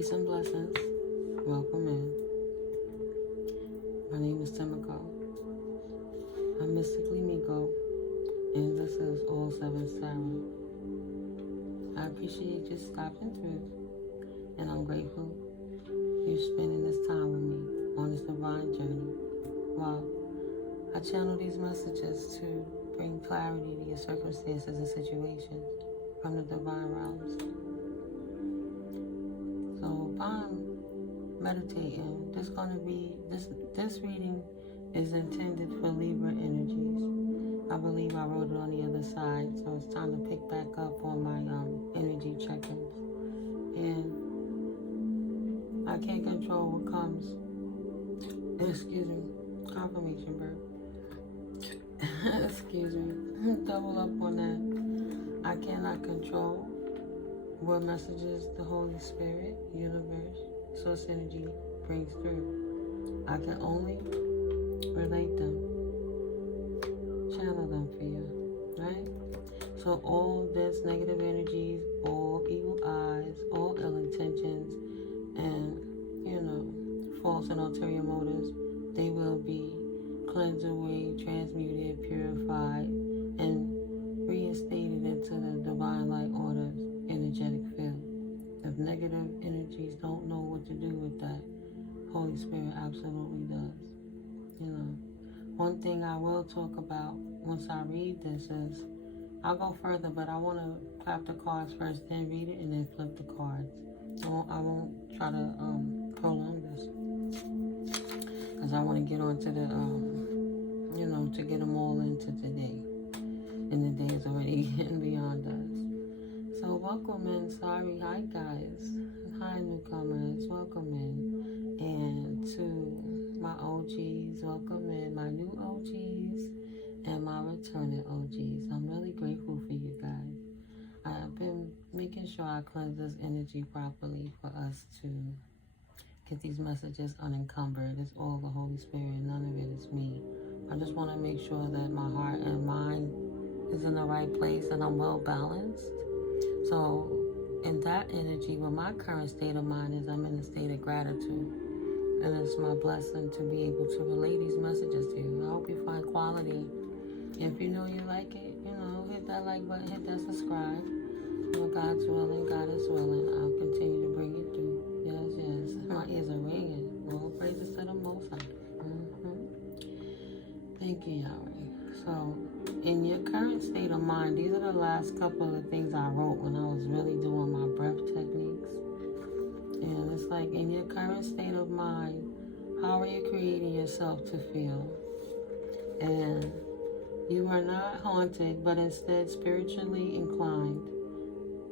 Peace and blessings. Welcome in. My name is NeuMico. I'm mystically Miko, and this is All Seven Tarot. I appreciate you stopping through, and I'm grateful you're spending this time with me on this divine journey. Wow. I channel these messages to bring clarity to your circumstances and situations from the divine realms. So while I'm meditating, this reading is intended for Libra energies. I believe I wrote it on the other side, so it's time to pick back up on my energy check-ins. And I can't control what comes. Excuse me. Confirmation bird. Excuse me. Double up on that. I cannot control what messages the Holy Spirit, universe, source energy brings through. I can only relate them, channel them for you, right? So all this negative energies, all evil eyes, all ill intentions, and, false and ulterior motives, they will be cleansed away, transmuted, purified, and reinstated into the divine light order's energetic field. If negative energies don't know what to do with that, Holy Spirit absolutely does. One thing I will talk about once I read this is, I'll go further, but I want to clap the cards first, then read it, and then flip the cards. I won't try to prolong this, because I want to get on to the, to get them all into today. And the day is already getting beyond us. So welcome in. Sorry. Hi, guys. Hi, newcomers. Welcome in. And to my OGs, welcome in. My new OGs and my returning OGs. I'm really grateful for you guys. I've been making sure I cleanse this energy properly for us to get these messages unencumbered. It's all the Holy Spirit. None of it is me. I just want to make sure that my heart and mind is in the right place and I'm well balanced. So in that energy, where my current state of mind is, I'm in a state of gratitude. And it's my blessing to be able to relay these messages to you. I hope you find quality. If you know you like it, hit that like button, hit that subscribe. God's willing, God is willing. I'll continue to bring it through. Yes, yes. My ears are ringing. All praises to the Most High. Thank you, Yahweh. So, in your current state of mind, these are the last couple of things I wrote when I was really doing my breath techniques. And it's like, in your current state of mind, how are you creating yourself to feel? And you are not haunted, but instead spiritually inclined.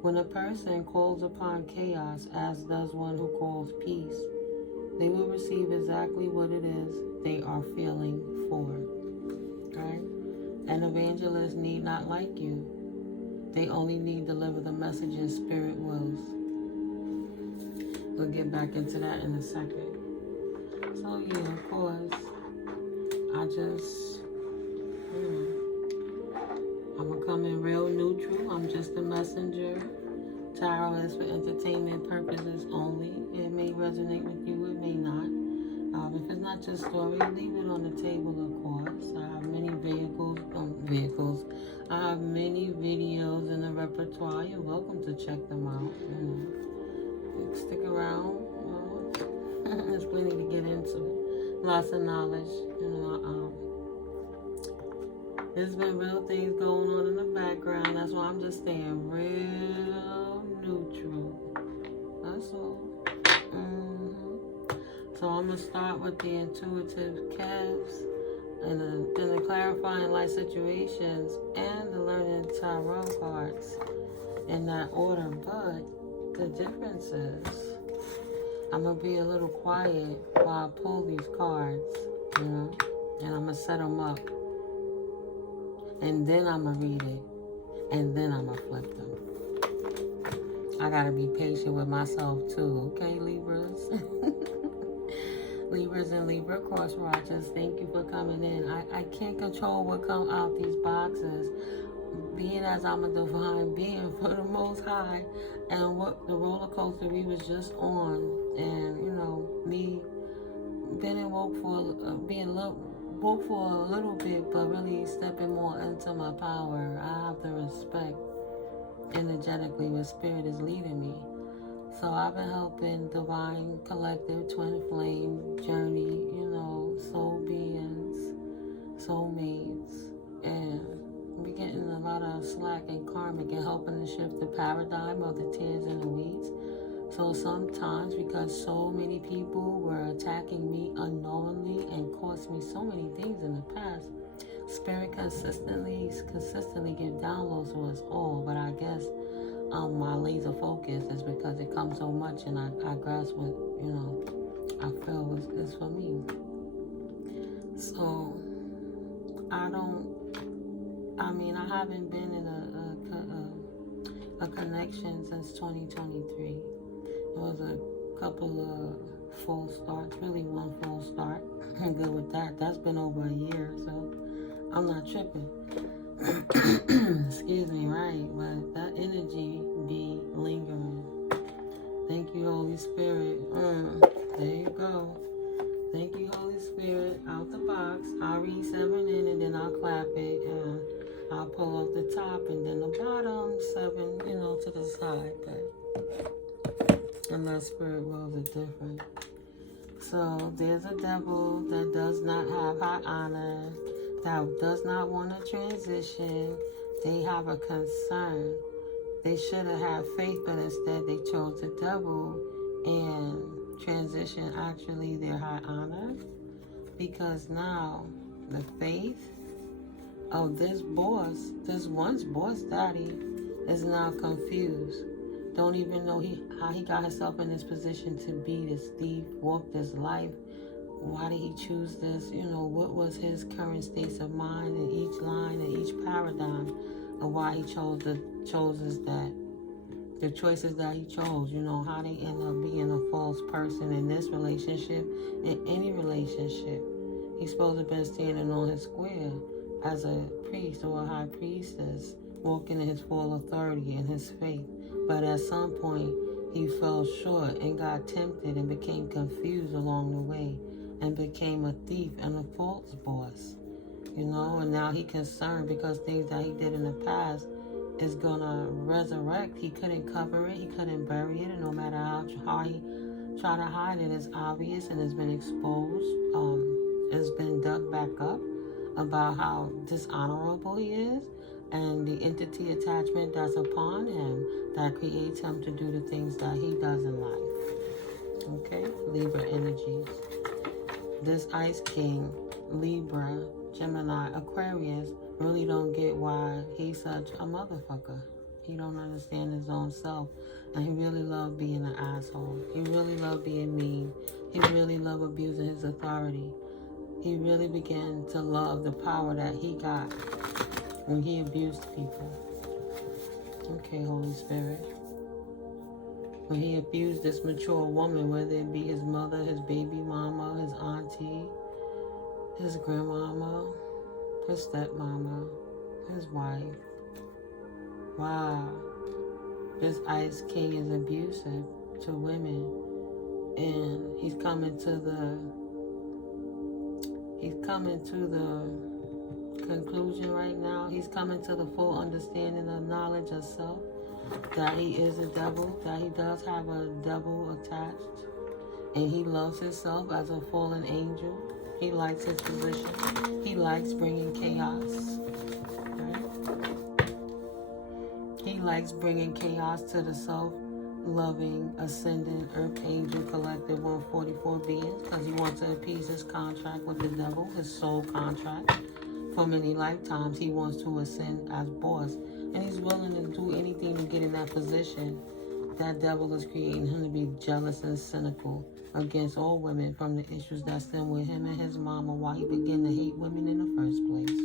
When a person calls upon chaos, as does one who calls peace, they will receive exactly what it is they are feeling for. Right? An evangelist need not like you. They only need to deliver the messages Spirit wills. We'll get back into that in a second. So yeah, of course, I'm gonna come in real neutral. I'm just a messenger. Tarot is for entertainment purposes only. It may resonate with you, it may not. If it's not your story, leave it on the table, of course. I have many I have many videos in the repertoire. You're welcome to check them out. Stick around. There's plenty to get into. Lots of knowledge. There's been real things going on in the background. That's why I'm just staying real neutral. That's all. So I'm going to start with the intuitive calves, and then the clarifying light situations, and the learning tarot cards in that order. But the difference is, I'm going to be a little quiet while I pull these cards, and I'm going to set them up. And then I'm going to read it. And then I'm going to flip them. I got to be patient with myself too, okay, Libras? Libras and Libra cross watchers, thank you for coming in. I can't control what come out these boxes. being as I'm a divine being for the Most High, and what the roller coaster we was just on, and me being woke for a little bit, but really stepping more into my power. I have to respect energetically where spirit is leading me. So I've been helping divine collective twin flame journey, soul beings, soulmates, and we getting a lot of slack and karmic and helping to shift the paradigm of the tears and the weeds. So sometimes, because so many people were attacking me unknowingly and cost me so many things in the past, spirit consistently give downloads to us all. But I guess my laser focus is because it comes so much, and I grasp what I feel is for me. So I haven't been in a connection since 2023. It was a couple of full starts, really one full start. I'm good with that. That's been over a year, so I'm not tripping. Excuse me, right? But that energy be lingering. Thank you, Holy Spirit. There you go. Thank you, Holy Spirit. Out the box. I'll read 7 in and then I'll clap it. And I'll pull off the top and then the bottom 7, to the side. But and my spirit world is different. So there's a devil that does not have high honor, that does not want to transition. They have a concern. They should have had faith, but instead they chose the devil and transition actually their high honor, because now the faith of this once boss daddy, is now confused. Don't even know how he got himself in this position to be this thief, walk this life. Why did he choose this? What was his current states of mind in each line and each paradigm of why he chose the choices that he chose, how they end up being a false person in this relationship, in any relationship. He's supposed to have been standing on his square as a priest or a high priestess, walking in his full authority and his faith. But at some point, he fell short and got tempted and became confused along the way and became a thief and a false boss, and now he's concerned because things that he did in the past is gonna resurrect. He couldn't cover it, he couldn't bury it, and no matter how hard he tried to hide it, it's obvious and it's been exposed. It's been dug back up about how dishonorable he is and the entity attachment that's upon him that creates him to do the things that he does in life. Okay, Libra energies. This Ice King, Libra, Gemini, Aquarius, really don't get why he's such a motherfucker. He don't understand his own self, and he really loved being an asshole. He really loved being mean. He really loved abusing his authority. He really began to love the power that he got when he abused people. Okay, Holy Spirit. When he abused this mature woman, whether it be his mother, his baby mama, his auntie, his grandmama, his stepmama, his wife. Wow. This Ice King is abusive to women. And he's coming to the conclusion right now. He's coming to the full understanding of knowledge of self, that he is a devil, that he does have a devil attached, and he loves himself as a fallen angel. He likes his position. He likes bringing chaos. Right? He likes bringing chaos to the self-loving, ascending, earth angel collective 144 beings, because he wants to appease his contract with the devil, his soul contract. For many lifetimes, he wants to ascend as boss, and he's willing to do anything to get in that position. That devil is creating him to be jealous and cynical against all women from the issues that stem with him and his mama, why he began to hate women in the first place.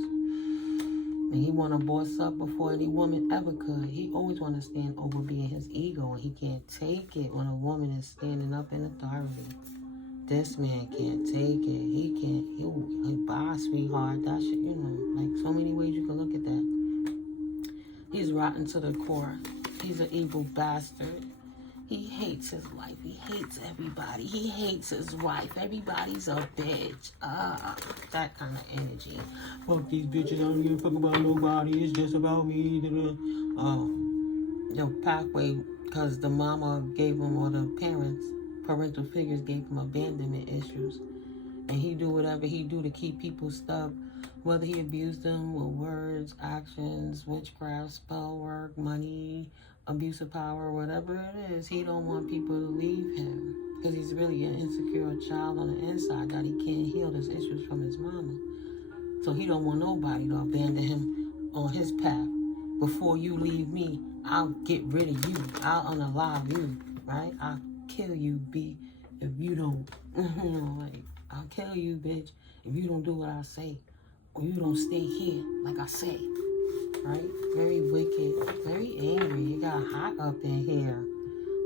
And he want to boss up before any woman ever could. He always want to stand over being his ego, and he can't take it when a woman is standing up in authority. This man can't take it. He can't. He bye, sweetheart. That shit, like so many ways you can look at that. He's rotten to the core. He's an evil bastard. He hates his life. He hates everybody. He hates his wife. Everybody's a bitch. That kind of energy. Fuck these bitches. I don't give a fuck about nobody. It's just about me. The pathway, because the mama gave him, or the parental figures gave him abandonment issues. And he do whatever he do to keep people stuck. Whether he abused them with words, actions, witchcraft, spell work, money, abuse of power, whatever it is, he don't want people to leave him. Because he's really an insecure child on the inside that he can't heal his issues from his mama. So he don't want nobody to abandon him on his path. Before you leave me, I'll get rid of you. I'll unalive you, right? I'll kill you, B, if you don't, like, I'll kill you, bitch, if you don't do what I say. Or you don't stay here, like I say, right? Very wicked, very angry. It got hot up in here.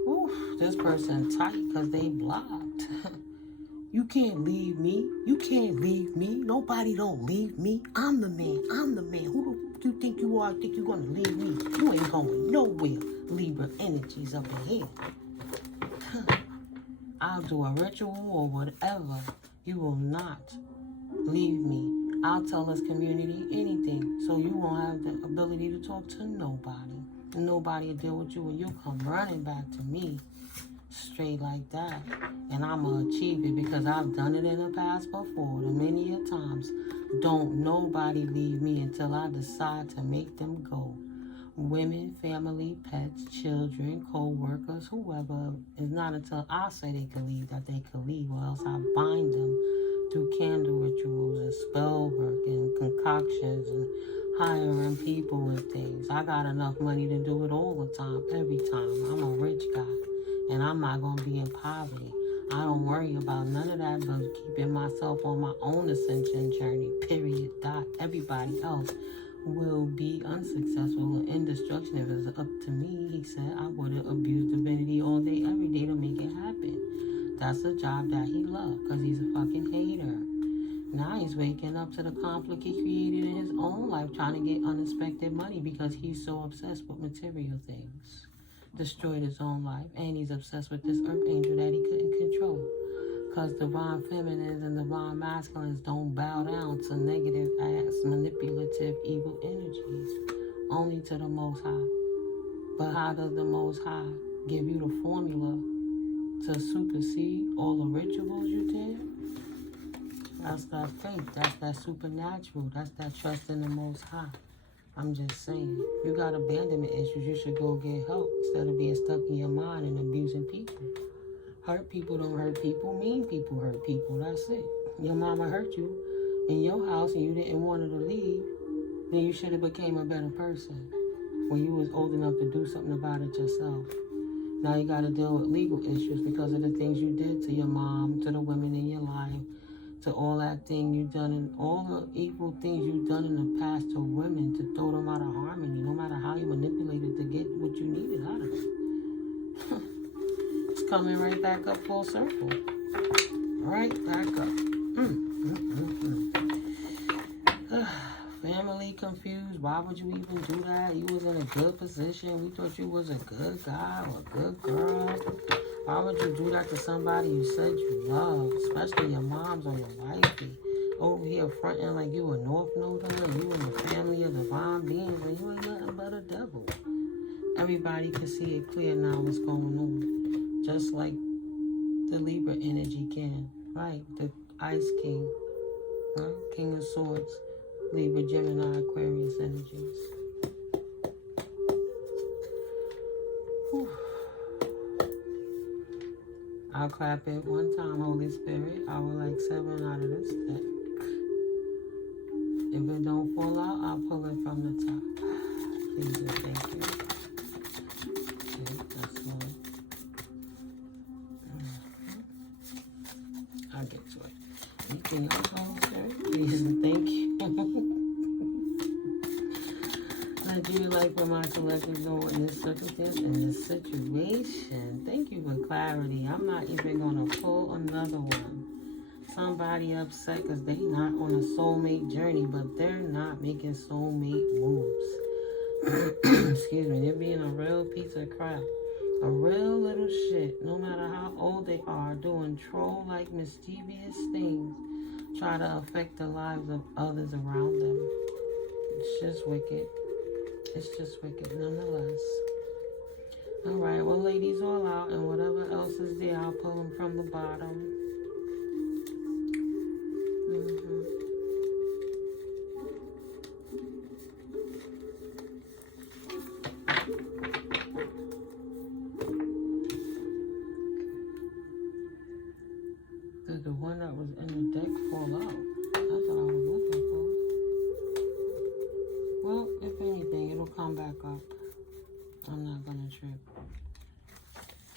Oof, this person tight because they blocked. You can't leave me. You can't leave me. Nobody don't leave me. I'm the man. I'm the man. Who do you think you are? Think you're going to leave me? You ain't going nowhere. Libra energies up in here. I'll do a ritual or whatever. You will not leave me. I'll tell this community anything, so you won't have the ability to talk to nobody. Nobody will deal with you, and you'll come running back to me, straight like that. And I'm going to achieve it because I've done it in the past before, and many a times. Don't nobody leave me until I decide to make them go. Women, family, pets, children, co-workers, whoever. It's not until I say they can leave that they can leave, or else I bind them through candle rituals and spell work and concoctions and hiring people and things. I got enough money to do it all the time, every time. I'm a rich guy, and I'm not going to be in poverty. I don't worry about none of that, but keeping myself on my own ascension journey, period, dot. Everybody else will be unsuccessful in destruction if it's up to me. He said I wouldn't abuse divinity all day, every day to make it happen. That's a job that he loved because he's a fucking hater. Now he's waking up to the conflict he created in his own life, trying to get unexpected money because he's so obsessed with material things. Destroyed his own life, and he's obsessed with this earth angel that he couldn't control. Because divine feminines and divine masculines don't bow down to negative ass, manipulative, evil energies. Only to the Most High. But how does the Most High give you the formula to supersede all the rituals you did? That's that faith. That's that supernatural. That's that trust in the Most High. I'm just saying. You got abandonment issues, you should go get help instead of being stuck in your mind and abusing people. Hurt people don't hurt people. Mean people hurt people. That's it. Your mama hurt you in your house and you didn't want her to leave, then you should have became a better person when you was old enough to do something about it yourself. Now you got to deal with legal issues because of the things you did to your mom, to the women in your life, to all that thing you done, and all the evil things you've done in the past to women to throw them out of harmony, no matter how you manipulated to get what you needed out of it. It's coming right back up full circle. Right back up. Family confused. Why would you even do that? You was in a good position. We thought you was a good guy or a good girl. Why would you do that to somebody you said you loved, especially your moms or your wifey? Over here fronting like you a North Noder and you in a family of divine beings and you ain't nothing but a devil. Everybody can see it clear now what's going on. Just like the Libra energy can, right? The Ice King, right? King of Swords, Libra, Gemini, Aquarius energies. Whew. I'll clap it one time, Holy Spirit. I would like 7 out of this deck. If it don't fall out, I'll pull it from the top. Please and thank you. Okay, that's one. I'll get to it. Anything else, Holy Spirit? Please and thank you. I do like for my collective know in this circumstance, in this situation. Thank you for clarity. I'm not even going to pull another one. Somebody upset because they not on a soulmate journey, but they're not making soulmate moves. Excuse me, they're being a real piece of crap. A real little shit, no matter how old they are, doing troll-like mischievous things, try to affect the lives of others around them. It's just wicked. It's just wicked nonetheless. Alright, well, ladies, all out, and whatever else is there, I'll pull them from the bottom. Did the one that was in the deck fall out? That's what I was looking for. Well, if anything, it'll come back up. I'm not gonna trip.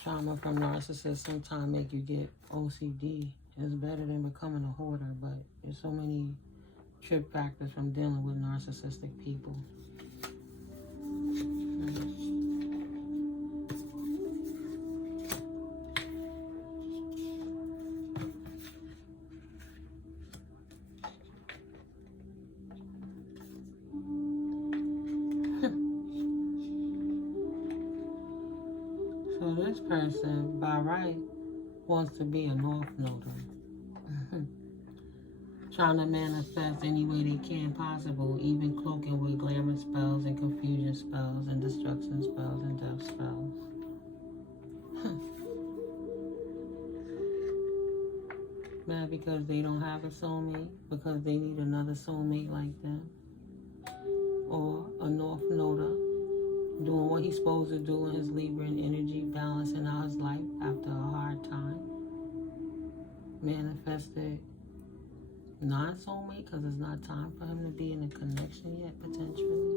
Trauma from narcissists sometimes make you get OCD. It's better than becoming a hoarder, but there's so many trip factors from dealing with narcissistic people. So this person, by right, wants to be a North Noder. Trying to manifest any way they can possible, even cloaking with glamour spells and confusion spells and destruction spells and death spells. Mad because they don't have a soulmate, because they need another soulmate like them. Or a North Noder doing what he's supposed to do in his Libra energy, balancing out his life after a hard time. Manifested non-soulmate because it's not time for him to be in a connection yet, potentially.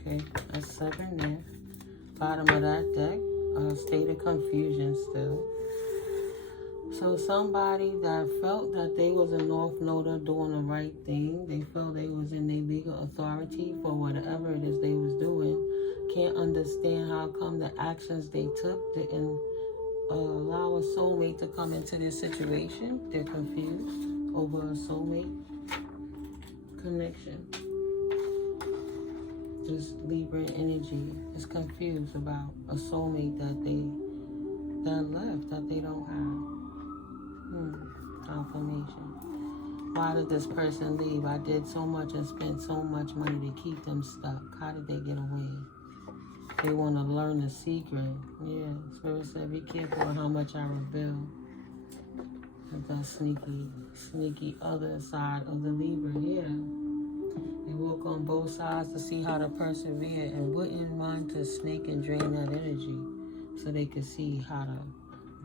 Okay, that's 7 there. Bottom of that deck, state of confusion still. So somebody that felt that they was a North Noder doing the right thing, they felt they was in their legal authority for whatever it is they was doing, can't understand how come the actions they took didn't allow a soulmate to come into this situation. They're confused over a soulmate connection. This Libra energy is confused about a soulmate that left, that they don't have. Confirmation. Why did this person leave? I did so much and spent so much money to keep them stuck. How did they get away? They want to learn the secret. Yeah, Spirit said, be careful of how much I reveal. That sneaky other side of the Libra, yeah. They work on both sides to see how to persevere and wouldn't mind to snake and drain that energy so they could see how to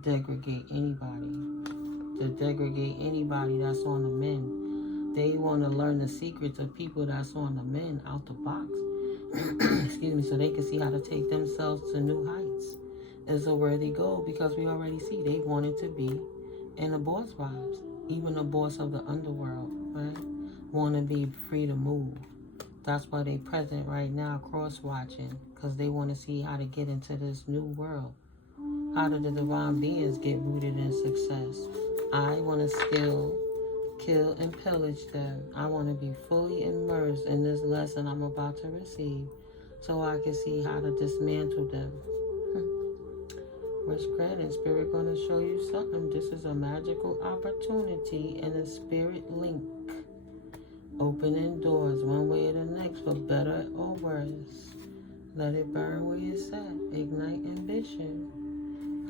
degrade anybody. To degrade anybody that's on the men. They want to learn the secrets of people that's on the men out the box. Excuse me, so they can see how to take themselves to new heights. It's a worthy goal because we already see they wanted to be in the boss vibes. Even the boss of the underworld, right? Want to be free to move. That's why they present right now cross-watching, because they want to see how to get into this new world. How do the divine beings get rooted in success? I want to steal, kill, and pillage them. I want to be fully immersed in this lesson I'm about to receive so I can see how to dismantle them. Which credit, Spirit going to show you something. This is a magical opportunity and a spirit link. Opening doors one way or the next for better or worse. Let it burn where it's at. Ignite ambition.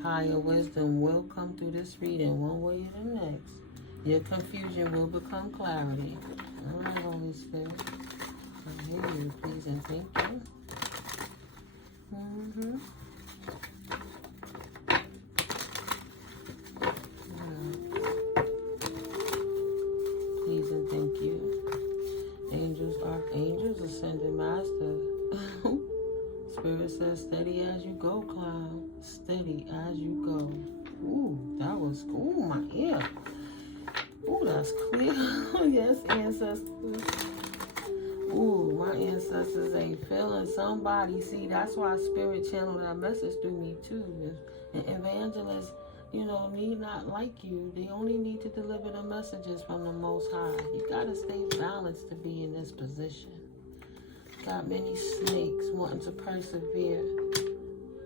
Higher wisdom will come through this reading one way or the next. Your confusion will become clarity. All right, Holy Spirit. I hear you. Please and thank you. Spirit says, steady as you go, clown. Steady as you go. Ooh, that was, ooh, my ear. Ooh, that's clear. Yes, ancestors. Ooh, my ancestors ain't feeling somebody. See, that's why Spirit channeled that message through me, too. And evangelists, you know, need not like you. They only need to deliver the messages from the Most High. You got to stay balanced to be in this position. Got many snakes wanting to persevere.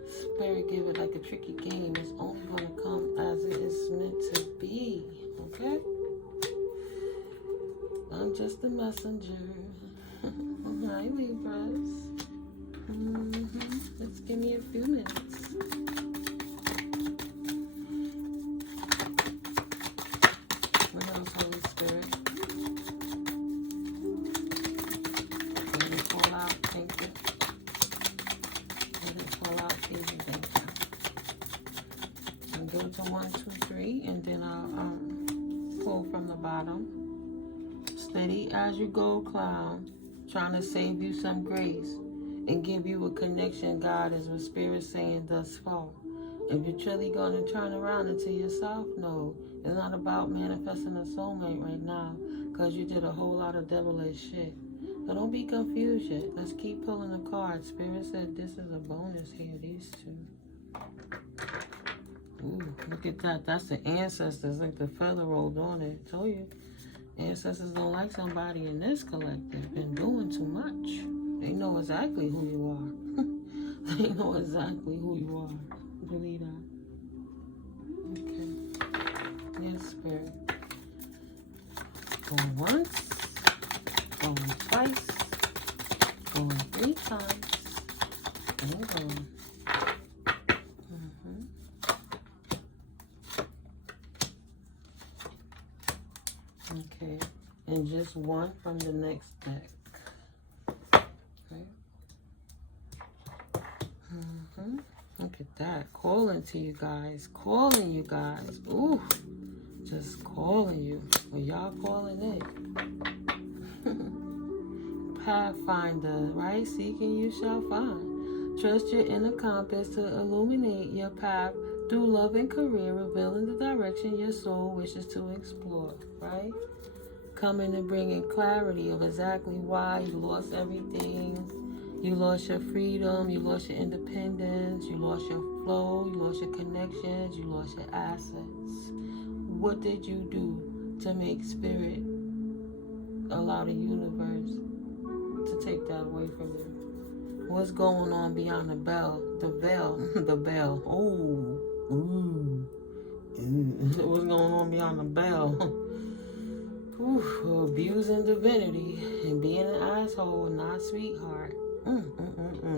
Spirit give it like a tricky game. It's only going to come as it is meant to be. Okay? I'm just a messenger. Hi, Libras. Let's give me a few minutes. What else, Holy Spirit? Let it fall out. Thank you. Let it fall out, please. Thank you. And go to 1, 2, 3, and then I'll pull from the bottom. Steady as you go, clown. Trying to save you some grace and give you a connection, God, is what Spirit's saying thus far. If you're truly going to turn around into yourself, no. It's not about manifesting a soulmate right now, because you did a whole lot of devilish shit. So don't be confused yet. Let's keep pulling the cards. Spirit said this is a bonus here, these two. Ooh, look at that. That's the ancestors, like the feather rolled on it. I told you. Ancestors don't like somebody in this collective. Been doing too much. They know exactly who you are. They know exactly who you are. Believe that. Okay. Yes, Spirit. Going once. Going twice. Going 3 times. And going. Okay, and just one from the next deck. Okay. Look at that. Calling to you guys. Calling you guys. Ooh. Just calling you. Well, y'all calling it. Pathfinder, right? Seeking you shall find. Trust your inner compass to illuminate your path through love and career, revealing the direction your soul wishes to explore, right? Coming and bringing clarity of exactly why you lost everything. You lost your freedom, you lost your independence, you lost your flow, you lost your connections, you lost your assets. What did you do to make Spirit allow the universe to take that away from you? What's going on beyond the veil? The veil. Ooh. What's going on beyond the veil? Abusing divinity and being an asshole, not sweetheart.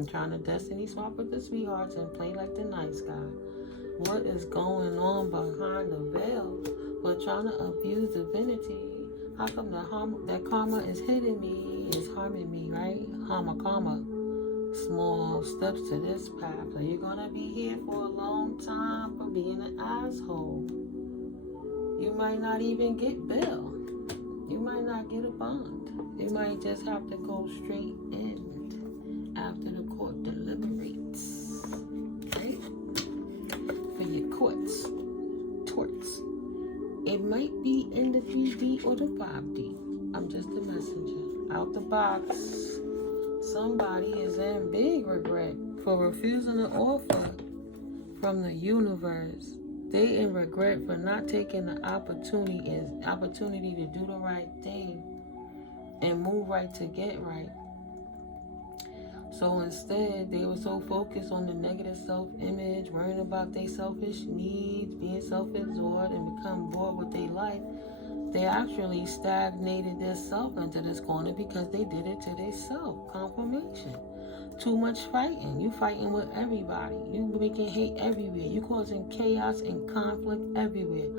Trying to destiny swap with the sweethearts and play like the nice guy. What is going on behind the veil? But trying to abuse divinity. How come that karma is hitting me, is harming me, right? Karma. Small steps to this path. So you're gonna be here for a long time for being an asshole. You might not even get bail. You might not get a bond. You might just have to go straight in after the court deliberates. Okay? For your torts. It might be in the 3D or the 5D. I'm just a messenger. Out the box. Somebody is in big regret for refusing an offer from the universe. They in regret for not taking the opportunity to do the right thing and move right to get right. So instead, they were so focused on the negative self-image, worrying about their selfish needs, being self-absorbed, and become bored with their life. They actually stagnated their self into this corner because they did it to their self. Confirmation. Too much fighting. You fighting with everybody. You making hate everywhere. You causing chaos and conflict everywhere.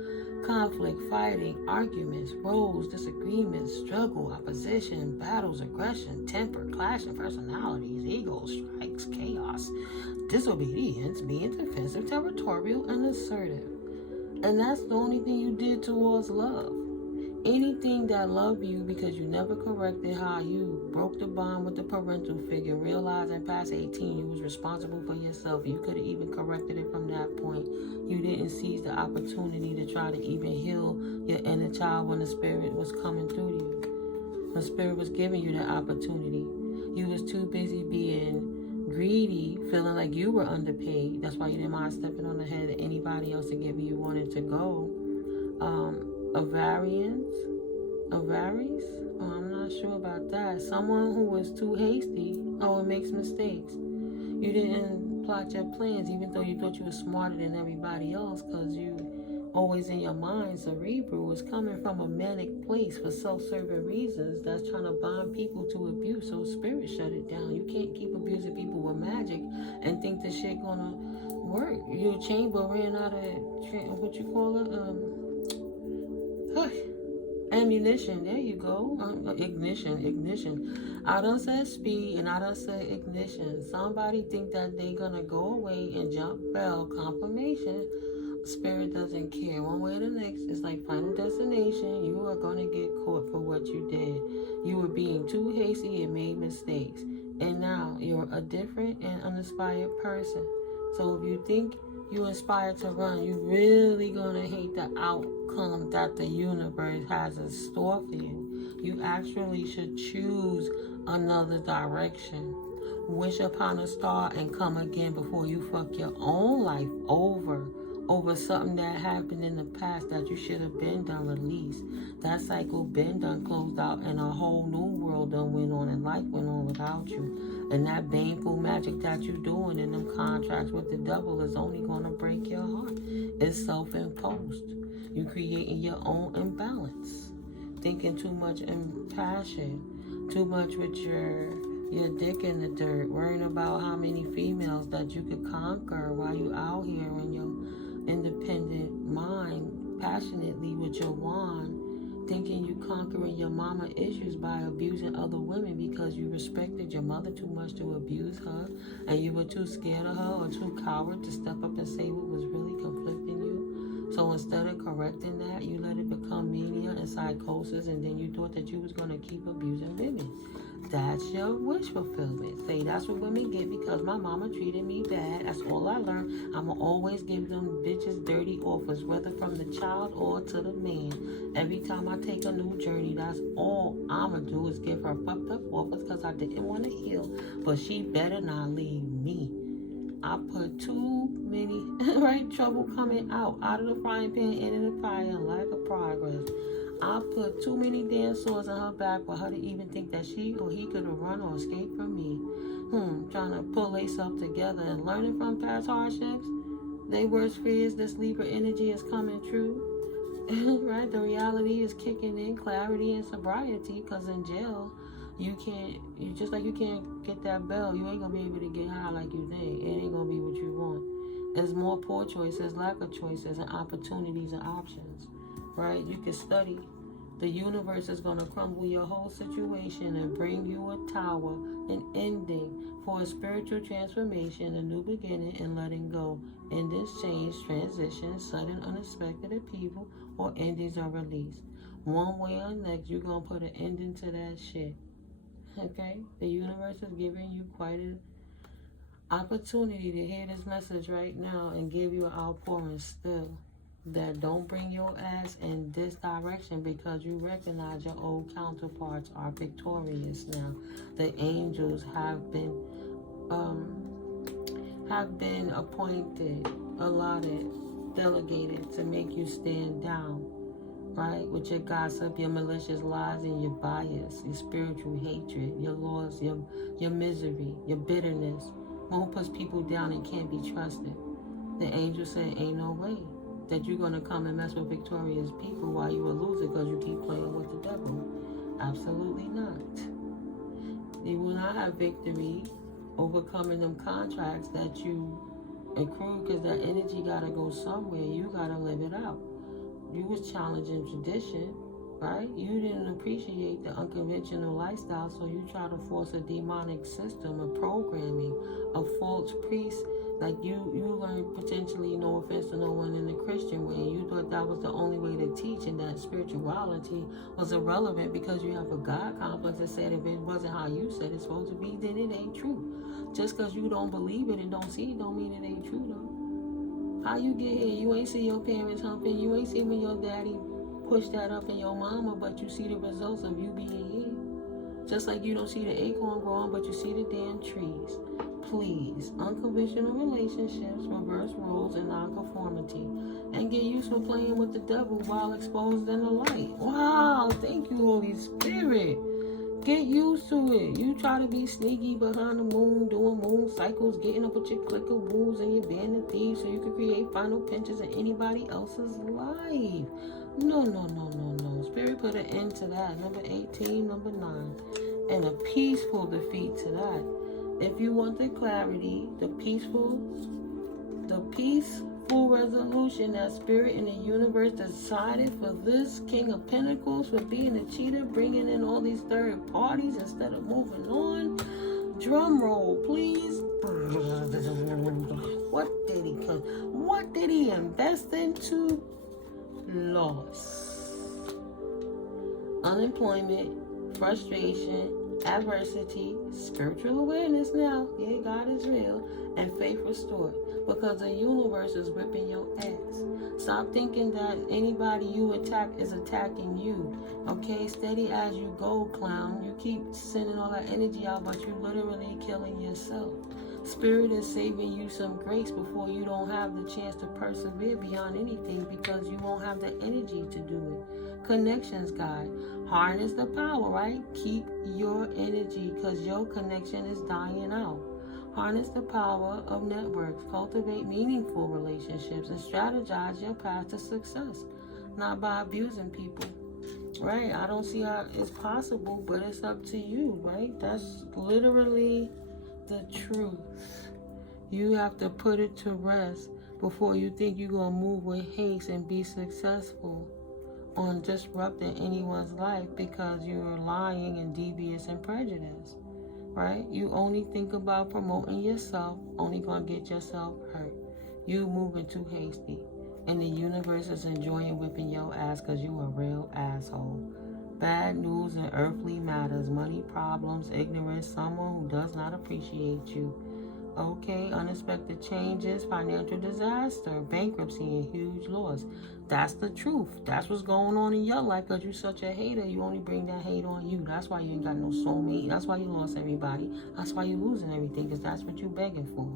Conflict, fighting, arguments, roles, disagreements, struggle, opposition, battles, aggression, temper, clashing personalities, ego strikes, chaos, disobedience, being defensive, territorial, and assertive. And that's the only thing you did towards love. Anything that loved you because you never corrected how you broke the bond with the parental figure, realizing past 18 you was responsible for yourself. You could have even corrected it from that point. You didn't seize the opportunity to try to even heal your inner child when the spirit was coming through to you. The spirit was giving you the opportunity. You was too busy being greedy, feeling like you were underpaid. That's why you didn't mind stepping on the head of anybody else to give you wanted to go. Avarice? Oh, I'm not sure about that. Someone who was too hasty. Oh, it makes mistakes. You didn't plot your plans, even though you thought you were smarter than everybody else, because you always in your mind, cerebral, was coming from a manic place for self-serving reasons that's trying to bond people to abuse. So spirit shut it down. You can't keep abusing people with magic and think this shit gonna work. Your chamber ran out of what you call it? Ammunition. There you go. Ignition. I done said speed and I done said ignition. Somebody think that they gonna go away and jump bell confirmation. Spirit doesn't care. One way or the next, it's like final destination. You are gonna get caught for what you did. You were being too hasty and made mistakes. And now you're a different and uninspired person. So if you think you inspired to run, you really gonna hate the outcome that the universe has in store for you. You actually should choose another direction. Wish upon a star and come again before you fuck your own life over something that happened in the past that you should have been done released. That cycle been done closed out and a whole new world done went on and life went on without you. And that baneful magic that you doing in them contracts with the devil is only going to break your heart. It's self-imposed. You creating your own imbalance. Thinking too much in passion. Too much with your dick in the dirt. Worrying about how many females that you could conquer while you out here in your independent mind, passionately with your wand, thinking you conquering your mama issues by abusing other women because you respected your mother too much to abuse her, and you were too scared of her or too coward to step up and say what was really conflicting you. So instead of correcting that, you let it become mania and psychosis, and then you thought that you was going to keep abusing women. That's your wish fulfillment. Say that's what women get because my mama treated me bad. That's all I learned. I'ma always give them bitches dirty offers, whether from the child or to the man. Every time I take a new journey, that's all I'ma do is give her fucked up offers because I didn't want to heal. But she better not leave me. I put too many, right, trouble coming out of the frying pan into the fire and lack of progress. I put too many damn swords on her back for her to even think that she or he could have run or escaped from me. Trying to pull themselves together and learning from past hardships. They worst fears, this Libra energy is coming true. Right? The reality is kicking in, clarity and sobriety, because in jail, you just like you can't get that bell, you ain't going to be able to get high like you think. It ain't going to be what you want. There's more poor choices, lack of choices, and opportunities and options. Right? You can study. The universe is going to crumble your whole situation and bring you a tower, an ending for a spiritual transformation, a new beginning, and letting go. Endings, change, transition, sudden, unexpected upheaval, or endings are released. One way or next, you're going to put an ending to that shit. Okay? The universe is giving you quite an opportunity to hear this message right now and give you an outpouring still. That don't bring your ass in this direction because you recognize your old counterparts are victorious now. The angels have been appointed, allotted, delegated to make you stand down, right? With your gossip, your malicious lies, and your bias, your spiritual hatred, your loss, your misery, your bitterness. Won't push people down and can't be trusted. The angel said, ain't no way that you're going to come and mess with victorious people while you a loser because you keep playing with the devil. Absolutely not. You will not have victory overcoming them contracts that you accrue because that energy got to go somewhere. You got to live it out. You was challenging tradition. right? You didn't appreciate the unconventional lifestyle, so you try to force a demonic system of programming, a false priest. Like you learned potentially, no offense to no one, in the Christian way, and you thought that was the only way to teach, and that spirituality was irrelevant because you have a God complex that said if it wasn't how you said it's supposed to be, then it ain't true. Just because you don't believe it and don't see it don't mean it ain't true though. How you get here? You ain't see your parents humping. You ain't see when your daddy pushed that up in your mama, but you see the results of you being here. Just like you don't see the acorn growing, but you see the damn trees. Please, unconventional relationships, reverse roles, and nonconformity, and get used to playing with the devil while exposed in the light. Wow, thank you, Holy Spirit. Get used to it. You try to be sneaky behind the moon, doing moon cycles, getting up with your clique of wolves and your band of thieves so you can create final pinches in anybody else's life. No. Spirit put an end to that. Number 18, number 9. And a peaceful defeat to that. If you want the clarity, the peaceful resolution that Spirit in the universe decided for this King of Pentacles, for being a cheater, bringing in all these third parties instead of moving on. Drum roll, please. What did he invest into? Loss, unemployment, frustration, adversity, spiritual awareness now, yeah, God is real, and faith restored, because the universe is whipping your ass. Stop thinking that anybody you attack is attacking you, okay? Steady as you go, clown. You keep sending all that energy out, but you're literally killing yourself. Spirit is saving you some grace before you don't have the chance to persevere beyond anything, because you won't have the energy to do it. Connections, God. Harness the power, right? Keep your energy, because your connection is dying out. Harness the power of networks. Cultivate meaningful relationships and strategize your path to success, not by abusing people, right? I don't see how it's possible, but it's up to you, right? That's literally the truth. You have to put it to rest before you think you're going to move with haste and be successful on disrupting anyone's life, because you're lying and devious and prejudiced, right? You only think about promoting yourself, only going to get yourself hurt. You moving too hasty, and the universe is enjoying whipping your ass because you a real asshole. Bad news in earthly matters, money problems, ignorance, someone who does not appreciate you. Okay, unexpected changes, financial disaster, bankruptcy, and huge loss. That's the truth. That's what's going on in your life, because you're such a hater. You only bring that hate on you. That's why you ain't got no soulmate. That's why you lost everybody. That's why you're losing everything, because that's what you're begging for,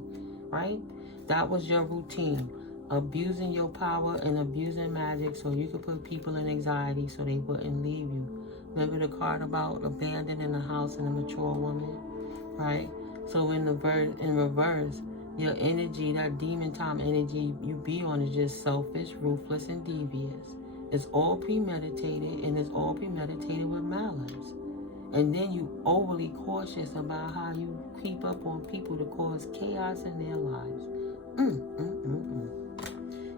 right? That was your routine. Abusing your power and abusing magic so you could put people in anxiety so they wouldn't leave you. Remember the card about abandoning a house and a mature woman, right? So in reverse, your energy, that demon time energy you be on, is just selfish, ruthless, and devious. It's all premeditated, and it's all premeditated with malice. And then you overly cautious about how you creep up on people to cause chaos in their lives.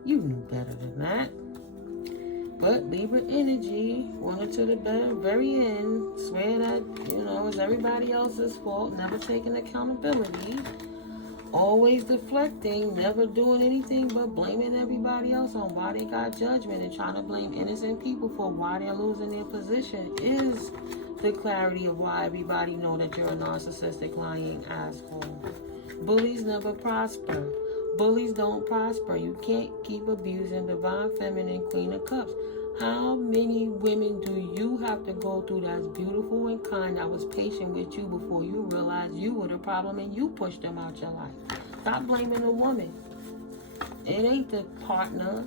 You knew better than that. But Libra energy wanted to the very end, swear that, it's everybody else's fault, never taking accountability, always deflecting, never doing anything but blaming everybody else on why they got judgment, and trying to blame innocent people for why they're losing their position is the clarity of why everybody know that you're a narcissistic, lying asshole. Bullies never prosper. Bullies don't prosper. You can't keep abusing divine feminine Queen of Cups. How many women do you have to go through that's beautiful and kind, that was patient with you before you realized you were the problem and you pushed them out your life? Stop blaming a woman. It ain't the partner.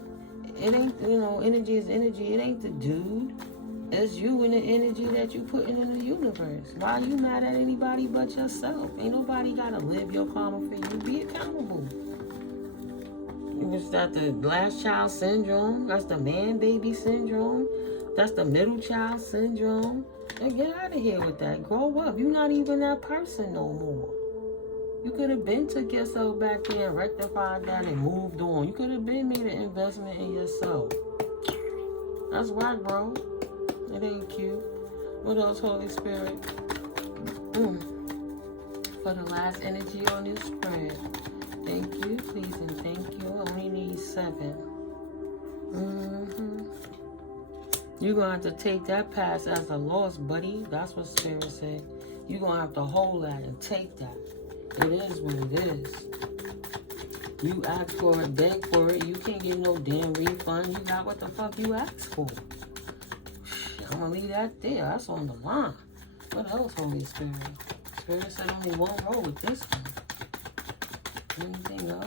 It ain't, energy is energy. It ain't the dude. It's you and the energy that you putting in the universe. Why are you mad at anybody but yourself? Ain't nobody got to live your karma for you. Be accountable. Was that the last child syndrome? That's the man-baby syndrome. That's the middle child syndrome. Now get out of here with that. Grow up. You're not even that person no more. You could have been took yourself back there and rectified that and moved on. You could have been made an investment in yourself. That's whack, bro. It ain't cute. What else, Holy Spirit? For the last energy on this spread. Thank you, please, and thank you. I only need 7. You're going to have to take that pass as a loss, buddy. That's what Spirit said. You're going to have to hold that and take that. It is what it is. You ask for it, beg for it. You can't get no damn refund. You got what the fuck you asked for. I'm going to leave that there. That's on the line. What else, Holy Spirit? Spirit said only one roll with this one. Anything else?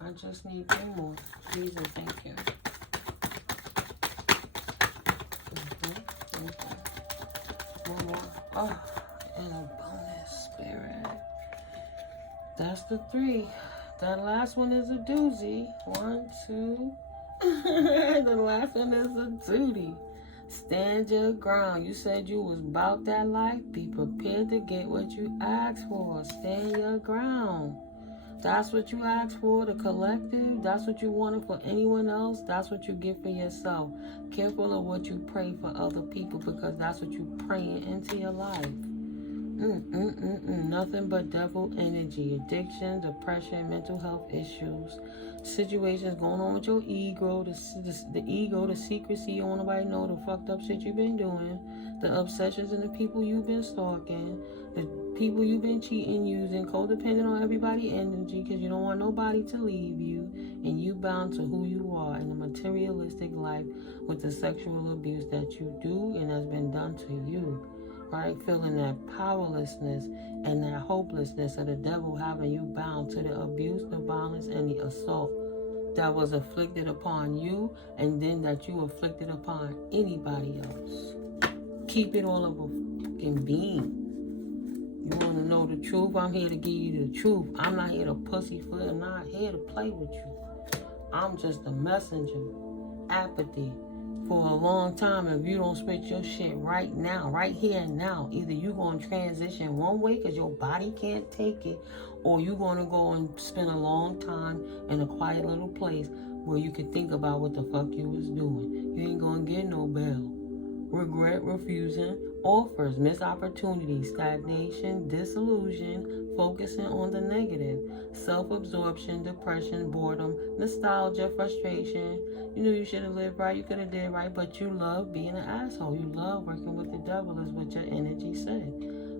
I just need 3 more. Please and thank you. Thank you. One more. Oh, and a bonus, Spirit. That's the 3. That last one is a doozy. 1, 2. The last one is a duty. Stand your ground. You said you was about that life. Be prepared to get what you asked for. Stand your ground. That's what you asked for, the collective. That's what you wanted for anyone else. That's what you get for yourself. Careful of what you pray for other people, because that's what you praying into your life. Nothing but devil energy. Addiction, depression, mental health issues. Situations going on with your ego, the ego, the secrecy, you don't want nobody know the fucked up shit you've been doing, the obsessions and the people you've been stalking, the people you've been cheating, using, codependent on everybody energy because you don't want nobody to leave you, and you bound to who you are in the materialistic life with the sexual abuse that you do and has been done to you. Right? Feeling that powerlessness and that hopelessness of the devil having you bound to the abuse, the violence, and the assault that was afflicted upon you, and then that you afflicted upon anybody else. Keep it all of a fucking being. You want to know the truth? I'm here to give you the truth. I'm not here to pussyfoot. I'm not here to play with you. I'm just a messenger. Apathy. For a long time, if you don't switch your shit right now, right here and now, either you're going to transition one way because your body can't take it, or you're going to go and spend a long time in a quiet little place where you can think about what the fuck you was doing. You ain't going to get no bail. Regret, refusing offers, missed opportunities, stagnation, disillusion, focusing on the negative, self-absorption, depression, boredom, nostalgia, frustration. You knew you should have lived right, you could have did right, but you love being an asshole. You love working with the devil, is what your energy said.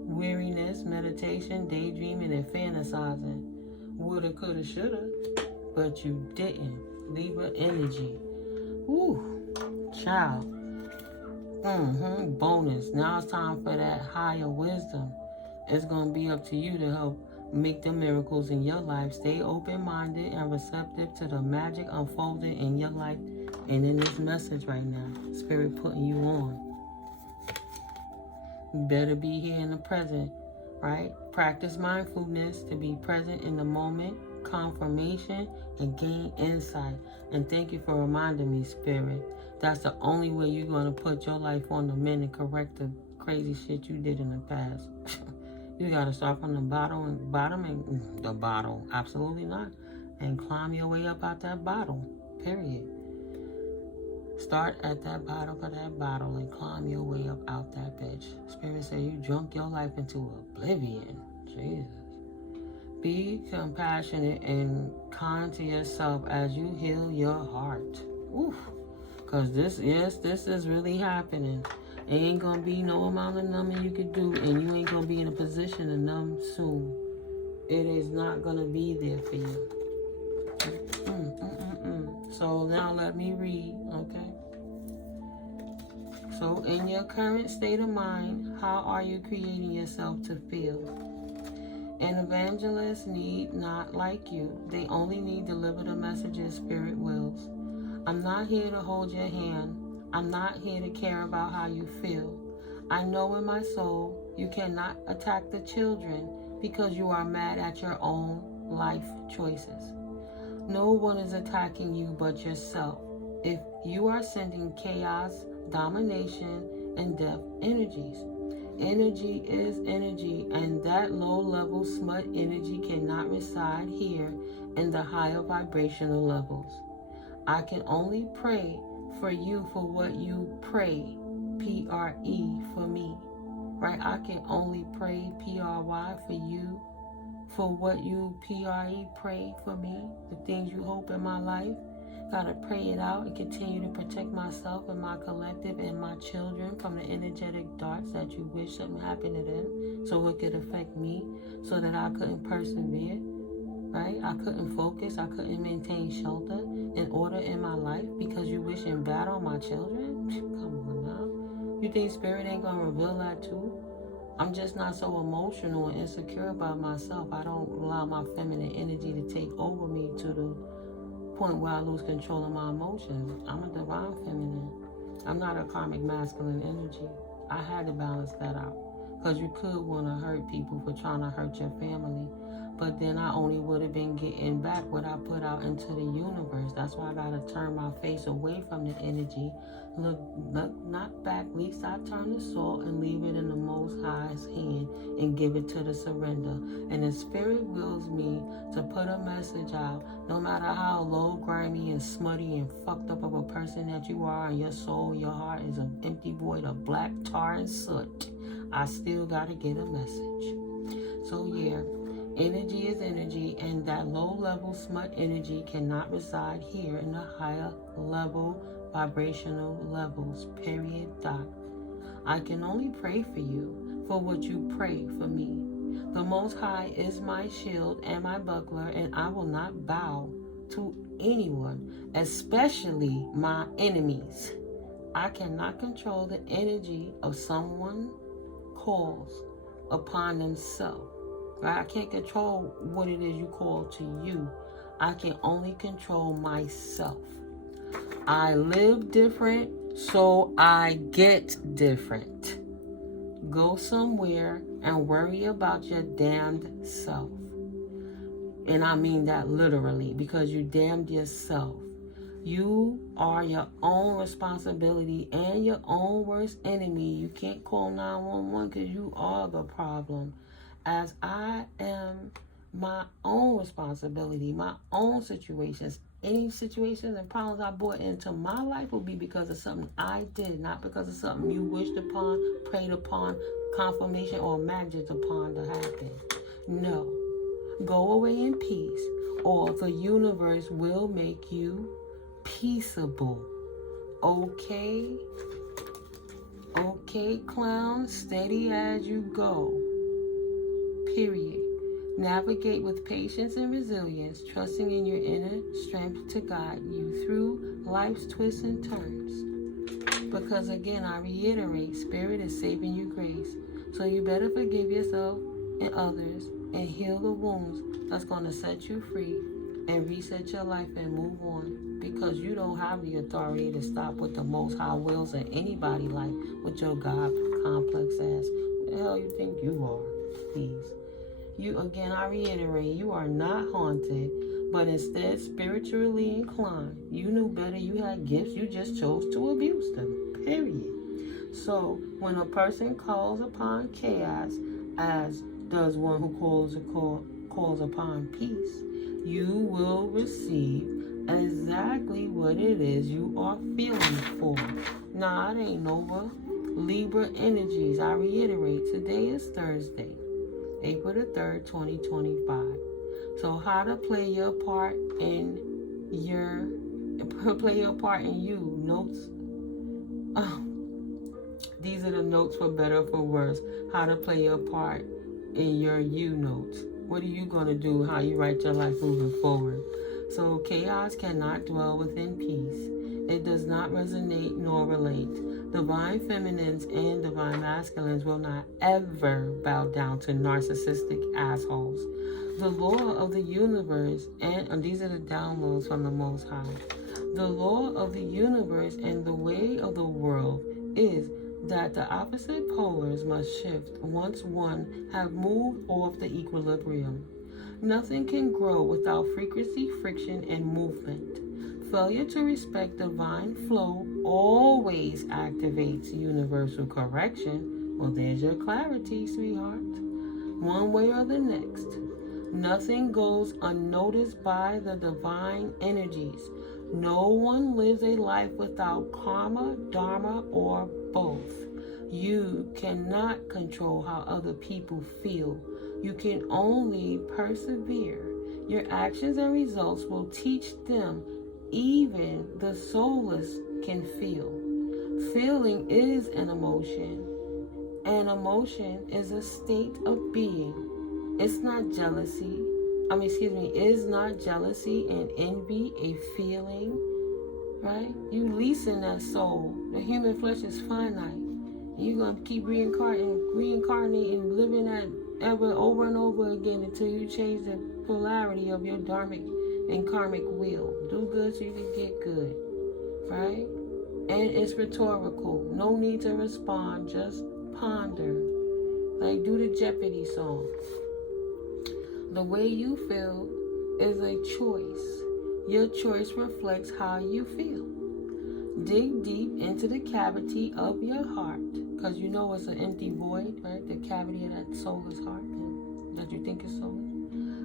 Weariness, meditation, daydreaming, and fantasizing. Woulda, coulda, shoulda, but you didn't. Libra energy. Woo, child. Bonus. Now it's time for that higher wisdom. It's going to be up to you to help make the miracles in your life. Stay open-minded and receptive to the magic unfolding in your life and in this message right now. Spirit putting you on. You better be here in the present, right? Practice mindfulness to be present in the moment, confirmation, and gain insight. And thank you for reminding me, Spirit. That's the only way you're going to put your life on the mend and correct the crazy shit you did in the past. You got to start from the bottom, absolutely not, and climb your way up out that bottle, period. Start at that bottom of that bottle and climb your way up out that bitch. Spirit said you drunk your life into oblivion. Jesus. Be compassionate and kind to yourself as you heal your heart. Oof. Because this is really happening. It ain't going to be no amount of numbing you could do, and you ain't going to be in a position to numb soon. It is not going to be there for you. So now let me read, okay? So in your current state of mind, how are you creating yourself to feel? An evangelist need not like you. They only need deliver the messages Spirit wills. I'm not here to hold your hand. I'm not here to care about how you feel. I know in my soul you cannot attack the children because you are mad at your own life choices. No one is attacking you but yourself. If you are sending chaos, domination, and death energies. Energy is energy, and that low-level smut energy cannot reside here in the higher vibrational levels. I can only pray for you for what you pray, P-R-E, for me, right? I can only pray, P-R-Y, for you for what you, P-R-E, pray for me, the things you hope in my life. Gotta pray it out and continue to protect myself and my collective and my children from the energetic darts that you wish something happened to them so it could affect me, so that I couldn't persevere, right? I couldn't focus, I couldn't maintain shelter and order in my life because you wish in bad on my children? Come on now. You think Spirit ain't gonna reveal that too? I'm just not so emotional and insecure about myself. I don't allow my feminine energy to take over me to the point where I lose control of my emotions. I'm a divine feminine. I'm not a karmic masculine energy. I had to balance that out. Because you could want to hurt people for trying to hurt your family. But then I only would have been getting back what I put out into the universe. That's why I got to turn my face away from the energy. Look not back, least I turn the salt and leave it in the Most High's hand and give it to the surrender. And the Spirit wills me to put a message out, no matter how low, grimy, and smutty and fucked up of a person that you are, and your soul, your heart is an empty void of black tar and soot. I still got to get a message. So yeah, energy is energy, and that low-level smut energy cannot reside here in the higher level vibrational levels, period, dot. I can only pray for you for what you pray for me. The Most High is my shield and my buckler, and I will not bow to anyone, especially my enemies. I cannot control the energy of someone calls upon themselves. Right? I can't control what it is you call to you. I can only control myself. I live different, so I get different. Go somewhere and worry about your damned self. And I mean that literally, because you damned yourself. You are your own responsibility and your own worst enemy. You can't call 911 because you are the problem. As I am my own responsibility, my own situations. Any situations and problems I brought into my life will be because of something I did, not because of something you wished upon, prayed upon, confirmation, or imagined upon to happen. No. Go away in peace, or the universe will make you peaceable. Okay? Okay, clown, steady as you go. Period. Navigate with patience and resilience, trusting in your inner strength to guide you through life's twists and turns. Because again, I reiterate, Spirit is saving you grace. So you better forgive yourself and others and heal the wounds that's going to set you free and reset your life and move on. Because you don't have the authority to stop what the Most High wills in anybody's life with your God complex ass. Who the hell you think you are? Please. You, again, I reiterate, you are not haunted, but instead spiritually inclined. You knew better, you had gifts, you just chose to abuse them, period. So, when a person calls upon chaos, as does one who calls upon peace, you will receive exactly what it is you are feeling for. Nah, it ain't over. Libra energies, I reiterate, today is Thursday, April the 3rd, 2025. So how to play your part in you. Notes. These are the notes for better or for worse. How to play your part in your you notes. What are you going to do? How you write your life moving forward. So chaos cannot dwell within peace. It does not resonate nor relate. Divine feminines and divine masculines will not ever bow down to narcissistic assholes. The law of the universe, and these are the downloads from the Most High. The law of the universe and the way of the world is that the opposite polars must shift once one have moved off the equilibrium. Nothing can grow without frequency, friction, and movement. Failure to respect divine flow always activates universal correction. Well, there's your clarity, sweetheart. One way or the next. Nothing goes unnoticed by the divine energies. No one lives a life without karma, dharma, or both. You cannot control how other people feel. You can only persevere. Your actions and results will teach them. Even the soulless can feel. Feeling is an emotion. An emotion is a state of being. It's not jealousy. Is not jealousy and envy a feeling? Right? You leasing that soul. The human flesh is finite. You're going to keep reincarnating, living that ever over and over again until you change the polarity of your dharmic and karmic wheel. Do good so you can get good. Right? And it's rhetorical. No need to respond. Just ponder. Like do the Jeopardy song. The way you feel is a choice. Your choice reflects how you feel. Dig deep into the cavity of your heart, because you know it's an empty void, right? The cavity of that soulless heart that you think is soulless.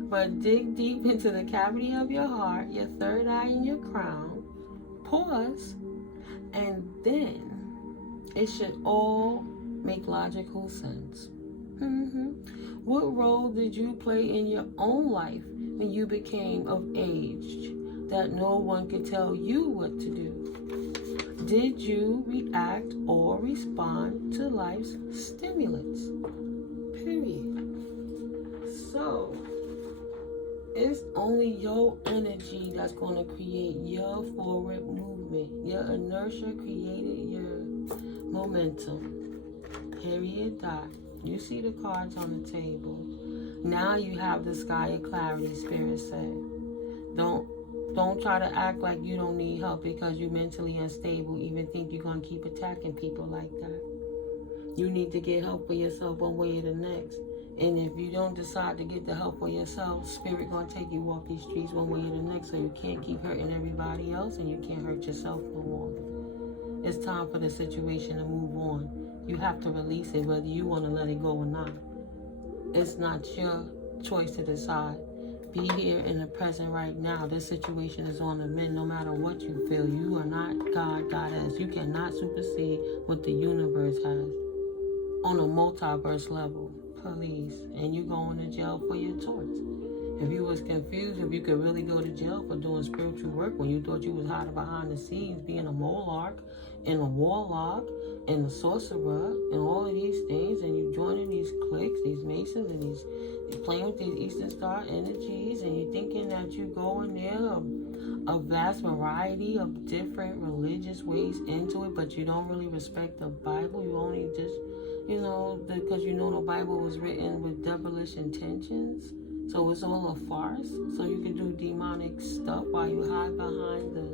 But dig deep into the cavity of your heart, your third eye and your crown. Pause, and then it should all make logical sense. What role did you play in your own life when you became of age that no one could tell you what to do? Did you react or respond to life's stimulants? Period. So, it's only your energy that's going to create your forward movement. Your inertia created your momentum. Period. Dot. You see the cards on the table. Now you have the sky of clarity, Spirit said. Don't try to act like you don't need help because you're mentally unstable. Even think you're going to keep attacking people like that. You need to get help for yourself one way or the next. And if you don't decide to get the help for yourself, Spirit going to take you walk these streets one way or the next, so you can't keep hurting everybody else and you can't hurt yourself no more. It's time for the situation to move on. You have to release it whether you want to let it go or not. It's not your choice to decide. Be here in the present right now. This situation is on the mend no matter what you feel. You are not GodGoddess. You cannot supersede what the universe has on a multiverse level. Please. And you going to jail for your torts. If you was confused, if you could really go to jail for doing spiritual work when you thought you was hiding behind the scenes, being a Moloch and a warlock and a sorcerer and all of these things, and you joining these cliques, these masons, and these playing with these Eastern Star energies, and you thinking that you go in there a vast variety of different religious ways into it, but you don't really respect the Bible. You only just, because the Bible was written with devilish intentions. So it's all a farce. So you can do demonic stuff while you hide behind the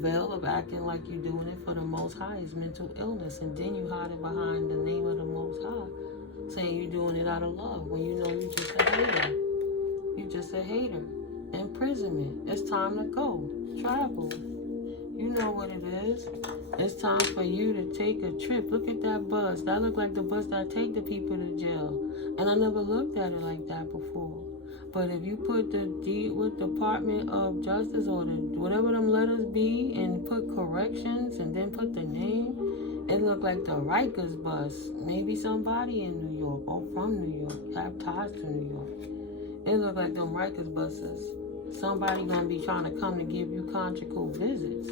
veil of acting like you're doing it for the Most High is mental illness. And then you hide it behind the name of the Most High, saying you're doing it out of love when you know you're just a hater. You're just a hater. Imprisonment. It's time to go. Travel. You know what it is. It's time for you to take a trip. Look at that bus. That looked like the bus that take the people to jail. And I never looked at it like that before. But if you put the Department of Justice or whatever them letters be and put corrections and then put the name, it looked like the Rikers bus. Maybe somebody in New York or from New York, have ties to New York. It looked like them Rikers buses. Somebody gonna be trying to come to give you conjugal visits.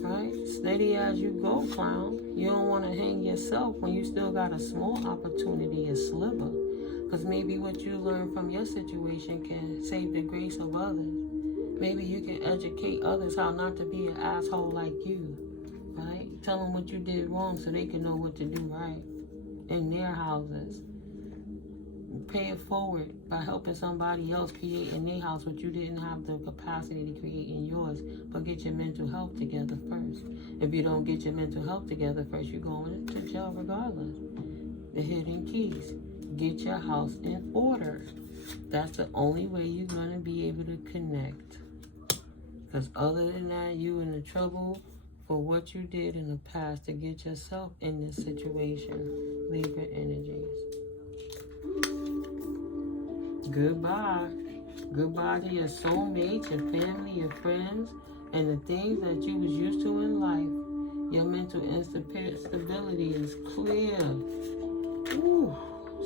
Right? Steady as you go, clown. You don't want to hang yourself when you still got a small opportunity, a sliver. Because maybe what you learn from your situation can save the grace of others. Maybe you can educate others how not to be an asshole like you, right? Tell them what you did wrong so they can know what to do right in their houses. Pay it forward by helping somebody else create in their house what you didn't have the capacity to create in yours. But get your mental health together first. If you don't get your mental health together first, you're going to jail regardless. The hidden keys. Get your house in order. That's the only way you're going to be able to connect. Because other than that, you in the trouble for what you did in the past to get yourself in this situation. Libra energies. Goodbye. Goodbye to your soulmates, your family, your friends, And the things that you was used to in life, your mental instability is clear. Ooh.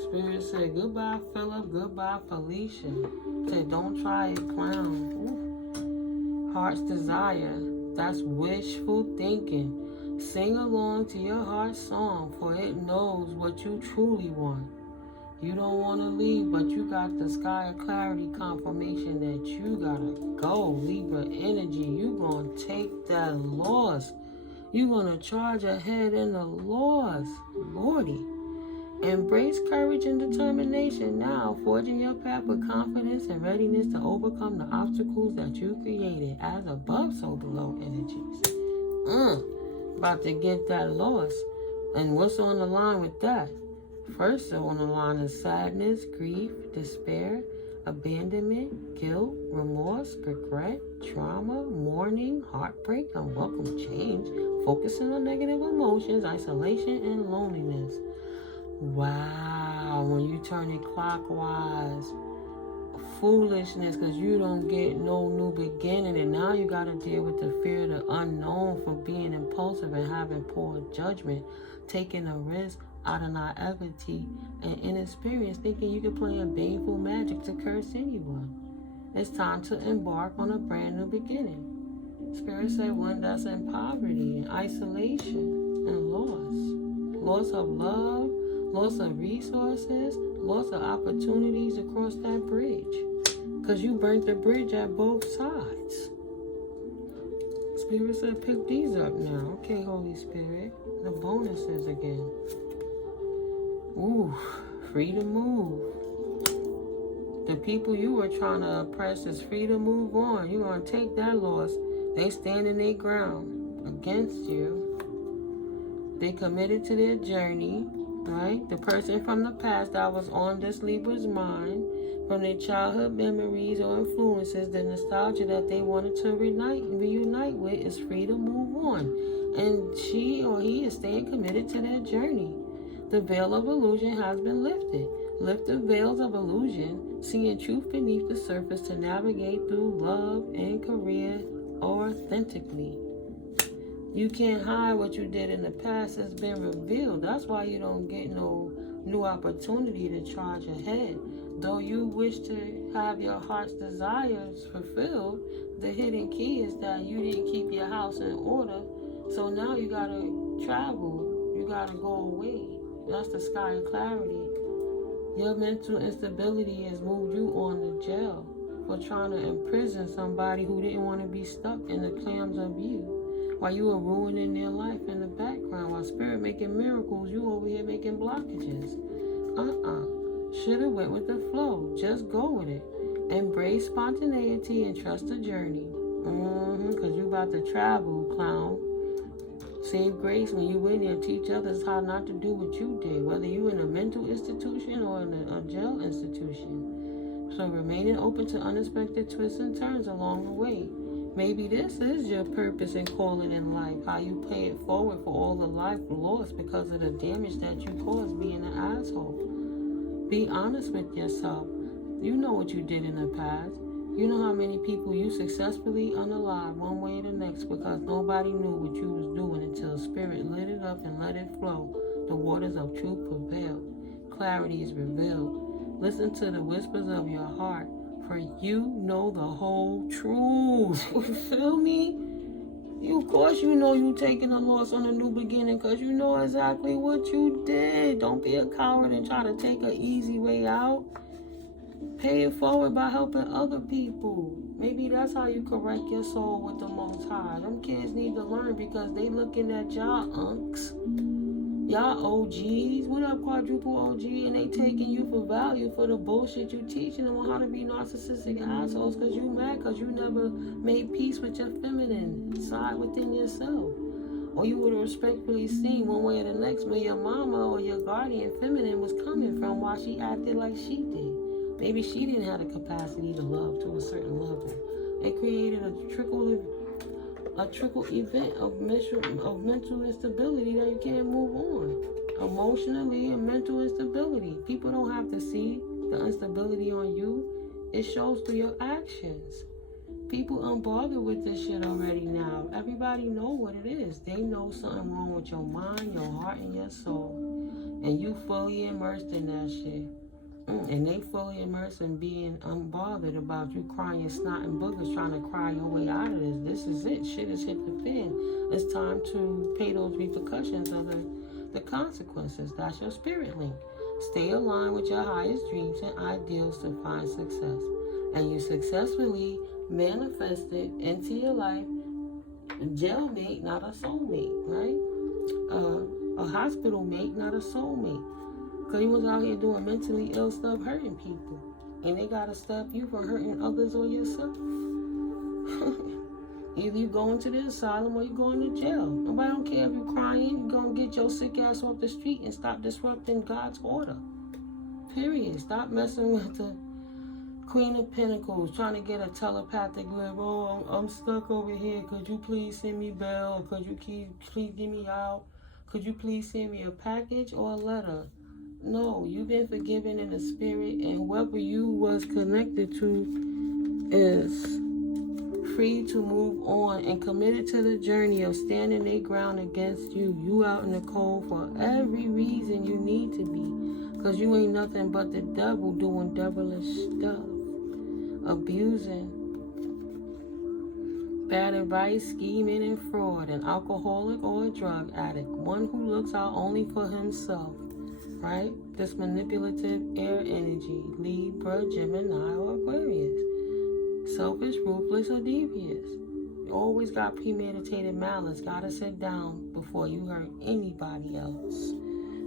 Spirit said, goodbye, Philip. Goodbye, Felicia. Said, don't try it, clown. Ooh. Heart's desire. That's wishful thinking. Sing along to your heart's song, for it knows what you truly want. You don't want to leave, but you got the sky of clarity confirmation that you gotta go. Libra energy. You gonna take that loss. You gonna charge ahead in the loss. Lordy. Embrace courage and determination now, forging your path with confidence and readiness to overcome the obstacles that you created. As above, so below energies. About to get that loss. And what's on the line with that? First on the line is sadness, grief, despair, abandonment, guilt, remorse, regret, trauma, mourning, heartbreak, unwelcome change, focusing on negative emotions, isolation, and loneliness. Wow, when you turn it clockwise, foolishness, because you don't get no new beginning, and now you got to deal with the fear of the unknown for being impulsive and having poor judgment, taking a risk out of naivety and inexperience, thinking you can play a baneful magic to curse anyone. It's time to embark on a brand new beginning. Spirit said one that's in poverty and isolation and loss. Loss of love, loss of resources, loss of opportunities across that bridge. Because you burnt the bridge at both sides. Spirit said pick these up now. Okay, Holy Spirit. The bonuses again. Ooh, free to move. The people you were trying to oppress is free to move on. You're going to take that loss. They stand in their ground against you. They committed to their journey, right? The person from the past that was on this Libra's mind, from their childhood memories or influences, the nostalgia that they wanted to reunite with is free to move on. And she or he is staying committed to their journey. The veil of illusion has been lifted. Lift the veils of illusion, seeing truth beneath the surface to navigate through love and career authentically. You can't hide what you did in the past. Has been revealed. That's why you don't get no new opportunity to charge ahead. Though you wish to have your heart's desires fulfilled, the hidden key is that you didn't keep your house in order. So now you gotta travel. You gotta go away. That's the sky of clarity. Your mental instability has moved you on to jail for trying to imprison somebody who didn't want to be stuck in the clams of you. While you were ruining their life in the background, while Spirit making miracles, you over here making blockages. Shoulda went with the flow. Just go with it. Embrace spontaneity and trust the journey. Because you about to travel, clown. Save grace when you in there. Teach others how not to do what you did, whether you in a mental institution or in a jail institution. So remaining open to unexpected twists and turns along the way. Maybe this is your purpose and calling in life, how you pay it forward for all the life lost because of the damage that you caused being an asshole. Be honest with yourself. You know what you did in the past. You know how many people you successfully unalived one way or the next because nobody knew what you was doing until Spirit lit it up and let it flow. The waters of truth prevail. Clarity is revealed. Listen to the whispers of your heart, for you know the whole truth. You feel me? Of course you know you taking a loss on a new beginning because you know exactly what you did. Don't be a coward and try to take an easy way out. Pay it forward by helping other people. Maybe that's how you correct your soul with the Most High. Them kids need to learn because they looking at y'all unks. Y'all OGs. What up, quadruple OG? And they taking you for value for the bullshit you teaching them on how to be narcissistic assholes because you mad because you never made peace with your feminine side within yourself. Or you would have respectfully seen one way or the next where your mama or your guardian feminine was coming from while she acted like she did. Maybe she didn't have the capacity to love to a certain level. It created a trickle event of mental instability that you can't move on. Emotionally and mental instability. People don't have to see the instability on you. It shows through your actions. People unbothered with this shit already now. Everybody know what it is. They know something wrong with your mind, your heart, and your soul. And you fully immersed in that shit. And they fully immersed in being unbothered about you crying your snot and boogers trying to cry your way out of this. This is it. Shit has hit the fan. It's time to pay those repercussions of the consequences. That's your spirit link. Stay aligned with your highest dreams and ideals to find success. And you successfully manifested into your life a jailmate, not a soulmate, right? A hospital mate, not a soulmate. Because you was out here doing mentally ill stuff, hurting people. And they got to stop you from hurting others or yourself. Either you going to the asylum or you going to jail. Nobody don't care if you crying. You going to get your sick ass off the street and stop disrupting God's order. Period. Stop messing with the Queen of Pentacles, trying to get a telepathic lip. Oh, I'm stuck over here. Could you please send me bail? Could you please get me out? Could you please send me a package or a letter? No, you've been forgiven in the spirit, and whoever you was connected to is free to move on and committed to the journey of standing their ground against you. You out in the cold for every reason you need to be, because you ain't nothing but the devil doing devilish stuff. Abusing, bad advice, scheming, and fraud, an alcoholic or a drug addict, one who looks out only for himself, right? This manipulative air energy, Libra, Gemini, or Aquarius. Selfish, ruthless, or devious. You always got premeditated malice. Gotta sit down before you hurt anybody else.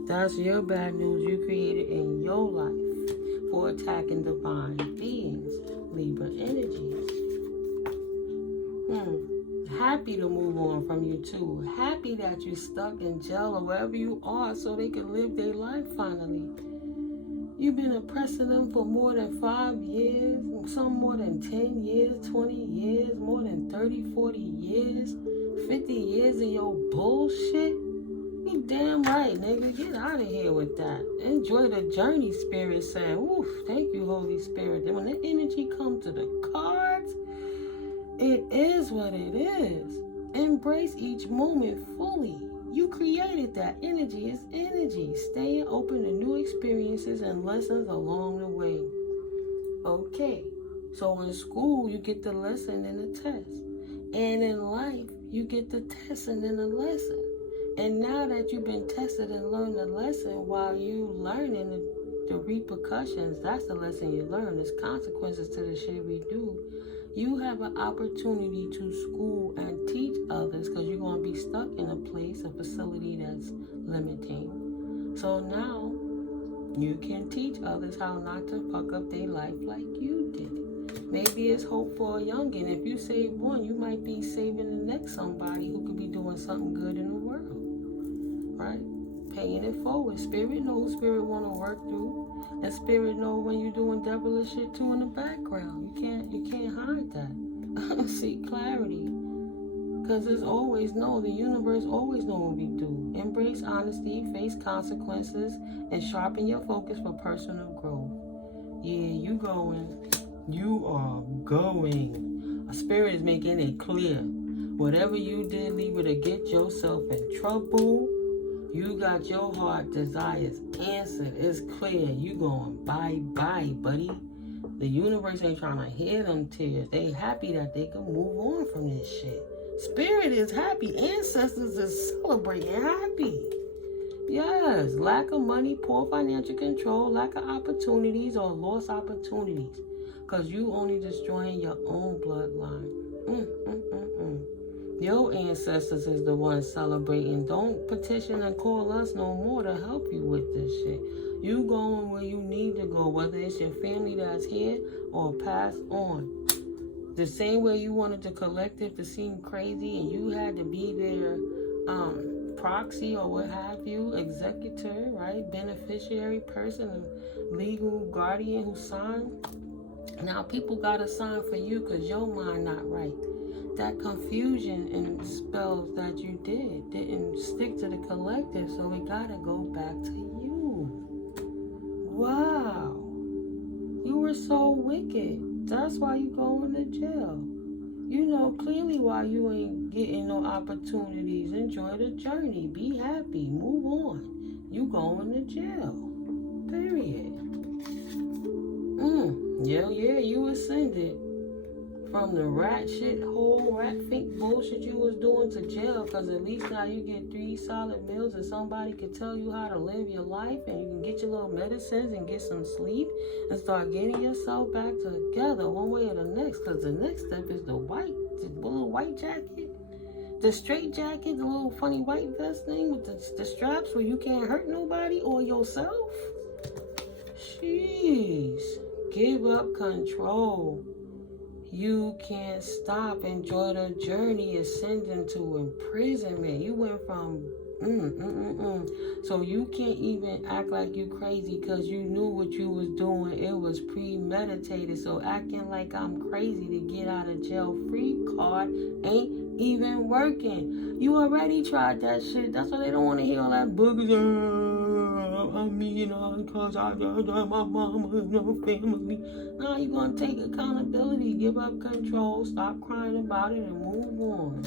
That's your bad news you created in your life for attacking divine beings, Libra energies. Happy to move on from you too. Happy that you stuck in jail or wherever you are so they can live their life finally. You've been oppressing them for more than 5 years, some more than 10 years, 20 years, more than 30, 40 years, 50 years of your bullshit. You damn right, nigga. Get out of here with that. Enjoy the journey, Spirit said. Oof, thank you, Holy Spirit. Then when the energy comes to the cards, it is what it is. Embrace each moment fully. You created that. Energy is energy. Staying open to new experiences and lessons along the way. Okay, so in school, you get the lesson and the test. And in life, you get the test and then the lesson. And now that you've been tested and learned the lesson while you learning the repercussions, that's the lesson you learn. There's consequences to the shit we do. You have an opportunity to school and teach others because you're going to be stuck in a place, a facility that's limiting. So now you can teach others how not to fuck up their life like you did. Maybe it's hope for a youngin'. If you save one, you might be saving the next somebody who could be doing something good in the world. Right? Paying it forward. Spirit knows, Spirit want to work through. And Spirit know when you're doing devilish shit too in the background. You can't hide that. Seek clarity. Because there's always the universe always know what we do. Embrace honesty, face consequences, and sharpen your focus for personal growth. Yeah, you are going. A Spirit is making it clear. Whatever you did, Libra, to get yourself in trouble, you got your heart desires answered. It's clear. You going bye-bye, buddy. The universe ain't trying to hear them tears. They happy that they can move on from this shit. Spirit is happy. Ancestors is celebrating happy. Yes, lack of money, poor financial control, lack of opportunities or lost opportunities. Because you only destroying your own bloodline. Your ancestors is the ones celebrating. Don't petition and call us no more to help you with this shit. You going where you need to go, whether it's your family that's here or pass on. The same way you wanted the collective to seem crazy and you had to be their proxy or what have you, executor, right? Beneficiary person, legal guardian who signed. Now people got to sign for you because your mind not right. That confusion and spells that you didn't stick to the collective, so we gotta go back to you. Wow. You were so wicked. That's why you going to jail. You know clearly why you ain't getting no opportunities. Enjoy the journey. Be happy. Move on. You going to jail. Period. Yeah, you ascended from the rat shit hole, rat fink bullshit you was doing to jail, because at least now you get 3 solid meals and somebody can tell you how to live your life, and you can get your little medicines and get some sleep and start getting yourself back together one way or the next, because the next step is the little white jacket, the straight jacket, the little funny white vest thing with the straps where you can't hurt nobody or yourself. Jeez. Give up control. You can't stop. Enjoy the journey ascending to imprisonment. You went from so you can't even act like you crazy because you knew what you was doing. It was premeditated. So acting like I'm crazy to get out of jail free card ain't even working. You already tried that shit. That's why they don't want to hear all that boogers. Because I my mama, no family. Now you're going to take accountability, give up control, stop crying about it, and move on.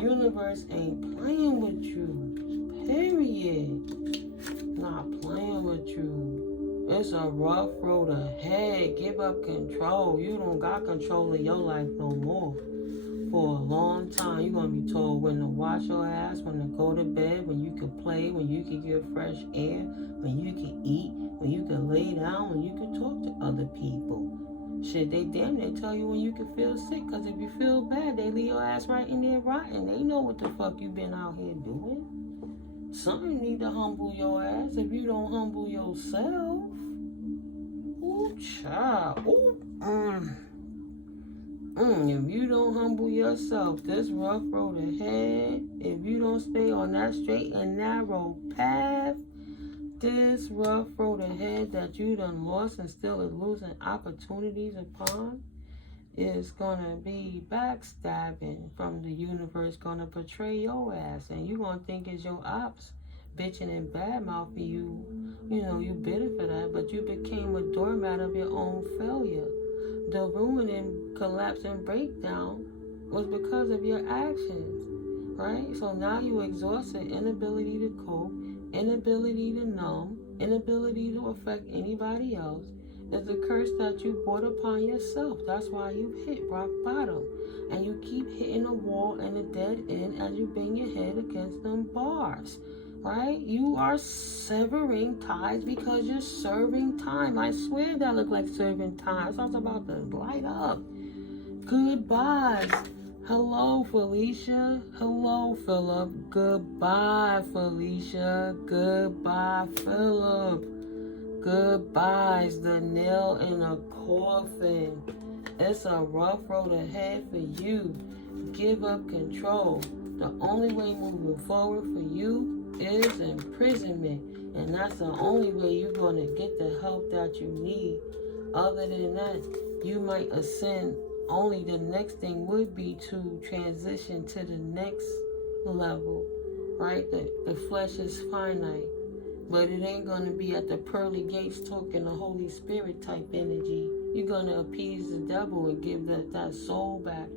Universe ain't playing with you. Period. Not playing with you. It's a rough road ahead. Give up control. You don't got control of your life no more. For a long time, you're going to be told when to wash your ass, when to go to bed, when you can play, when you can get fresh air, when you can eat, when you can lay down, when you can talk to other people. Shit, they damn near tell you when you can feel sick, because if you feel bad, they leave your ass right in there rotting. They know what the fuck you been out here doing. Something need to humble your ass if you don't humble yourself. Ooh, child. Ooh, if you don't humble yourself, this rough road ahead, if you don't stay on that straight and narrow path, this rough road ahead that you done lost and still is losing opportunities upon, is gonna be backstabbing from the universe, gonna betray your ass, and you gonna think it's your ops bitching and badmouthing you. You know, you bitter for that, but you became a doormat of your own failure. The ruining, collapse, and breakdown was because of your actions, right? So now you exhausted, inability to cope, inability to numb, inability to affect anybody else. It's a curse that you brought upon yourself. That's why you hit rock bottom. And you keep hitting a wall and a dead end as you bang your head against them bars. Right? You are severing ties because you're serving time. I swear that looked like serving time. So I was about to light up. Goodbyes. Hello, Felicia. Hello, Philip. Goodbye, Felicia. Goodbye, Philip. Goodbyes. The nail in a coffin. It's a rough road ahead for you. Give up control. The only way moving forward for you is imprisonment, and that's the only way you're going to get the help that you need. Other than that, you might ascend. Only the next thing would be to transition to the next level, right? The flesh is finite, but it ain't going to be at the pearly gates talking the Holy Spirit type energy. You're going to appease the devil and give that soul back.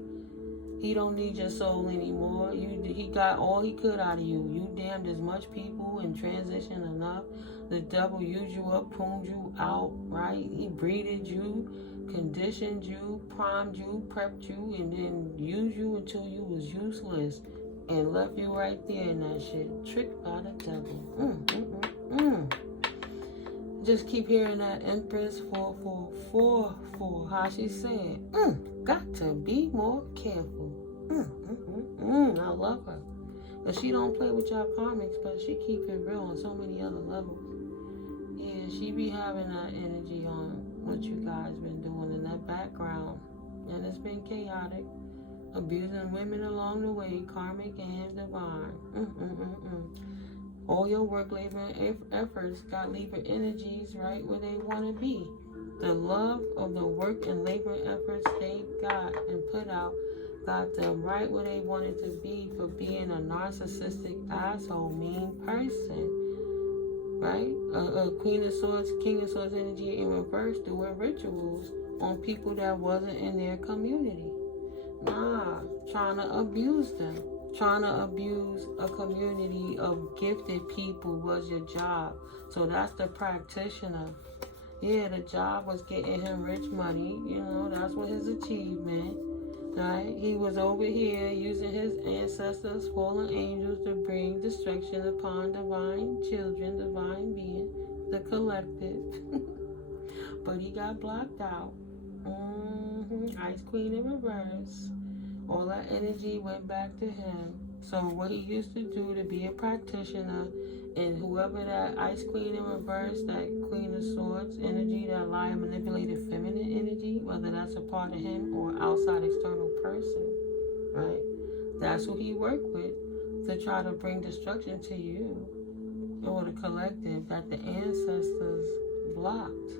He don't need your soul anymore. He got all he could out of you. You damned as much people and transitioned enough. The devil used you up, pruned you out, right? He breeded you, conditioned you, primed you, prepped you, and then used you until you was useless and left you right there in that shit. Tricked by the devil. Just keep hearing that Empress 4444, how she said, got to be more careful. I love her. But she don't play with y'all karmics, but she keep it real on so many other levels. Yeah, she be having that energy on what you guys been doing in that background. And it's been chaotic. Abusing women along the way, karmic and divine. All your work, labor, and efforts got Libra energies right where they want to be. The love of the work and labor and efforts they got and put out got them right where they wanted to be for being a narcissistic, asshole, mean person. right? Queen of Swords, King of Swords energy in reverse, doing rituals on people that wasn't in their community. Nah, trying to abuse them. Trying to abuse a community of gifted people was your job. So that's the practitioner. Yeah, the job was getting him rich money. You know, that's what his achievement. Right? He was over here using his ancestors, fallen angels, to bring destruction upon divine children, divine being, the collective. But he got blocked out. Ice Queen in reverse. All that energy went back to him. So what he used to do to be a practitioner, and whoever that Ice Queen in reverse, that Queen of Swords energy, that liar, manipulated feminine energy, whether that's a part of him or outside external person, right? That's who he worked with to try to bring destruction to you or the collective that the ancestors blocked.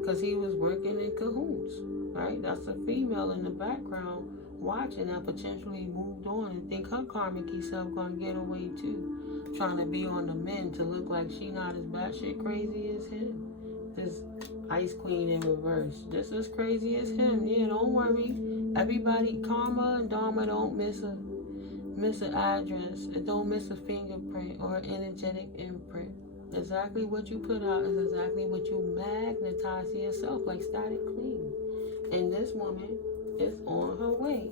Because he was working in cahoots, right? That's a female in the background watching that potentially moved on and think her karmic self gonna get away too, trying to be on the men to look like she not as batshit crazy as him. This Ice Queen in reverse, just as crazy as him. Yeah, don't worry. Everybody, karma and dharma don't miss an address. It don't miss a fingerprint or an energetic imprint. Exactly what you put out is exactly what you magnetize to yourself, like static clean. And this woman is on her way.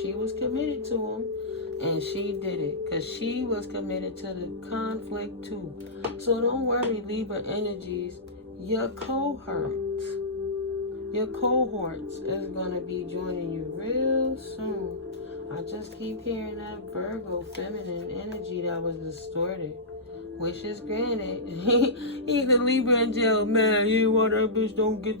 She was committed to him, and she did it because she was committed to the conflict too. So don't worry, Libra energies. Your cohorts is gonna be joining you real soon. I just keep hearing that Virgo feminine energy that was distorted. Wishes granted. He's a Libra in jail, man. You want that bitch don't get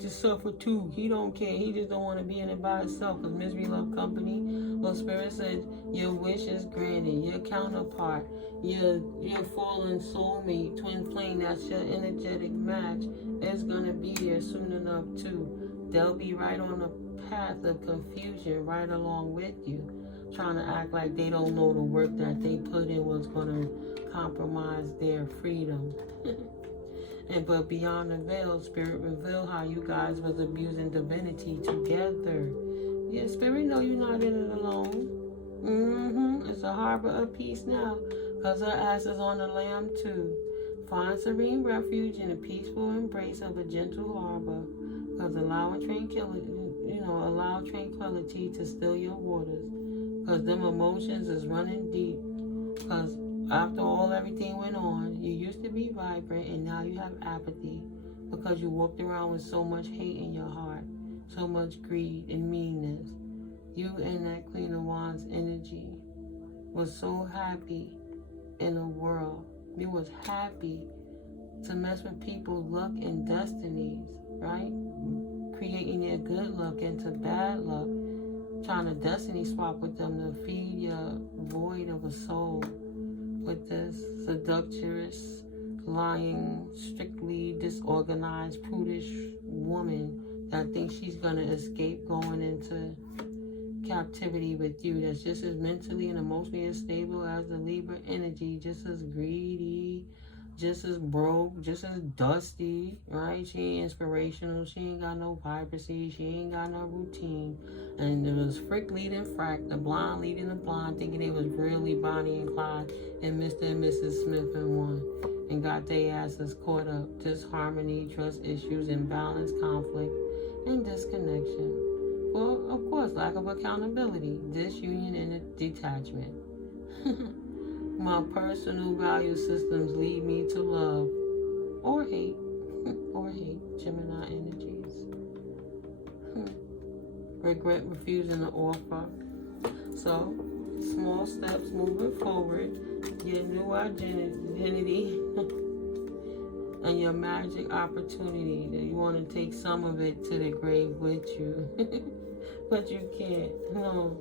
to suffer too. He don't care. He just don't want to be in it by himself. Because misery love company. Well, Spirit said your wish is granted. Your counterpart, your fallen soulmate, twin flame, that's your energetic match, is gonna be there soon enough too. They'll be right on the path of confusion, right along with you, trying to act like they don't know the work that they put in was gonna compromise their freedom. But beyond the veil, Spirit revealed how you guys was abusing divinity together. Yeah, Spirit know you're not in it alone. It's a harbor of peace now, because her ass is on the lamb too. Find serene refuge in a peaceful embrace of a gentle harbor, because allow tranquility to still your waters, because them emotions is running deep, because after everything went on, you used to be vibrant and now you have apathy because you walked around with so much hate in your heart, so much greed and meanness. You and that Queen of Wands energy was so happy in the world. You was happy to mess with people's luck and destinies, right? Creating their good luck into bad luck, trying to destiny swap with them to feed your void of a soul. With this seductress, lying, strictly disorganized, prudish woman that thinks she's gonna escape going into captivity with you, that's just as mentally and emotionally unstable as the Libra energy, just as greedy, just as broke, just as dusty, right? She ain't inspirational, she ain't got no vibrancy, she ain't got no routine. And it was Frick leading Frack, the blonde leading the blonde, thinking they was really Bonnie and Clyde and Mr. and Mrs. Smith in one, and got their asses caught up. Disharmony, trust issues, imbalance, conflict, and disconnection. Well, of course, lack of accountability, disunion, and detachment. My personal value systems lead me to love or hate, Gemini energies. Regret refusing to offer. So, small steps moving forward, your new identity, and your magic opportunity that you want to take some of it to the grave with you. But you can't. No.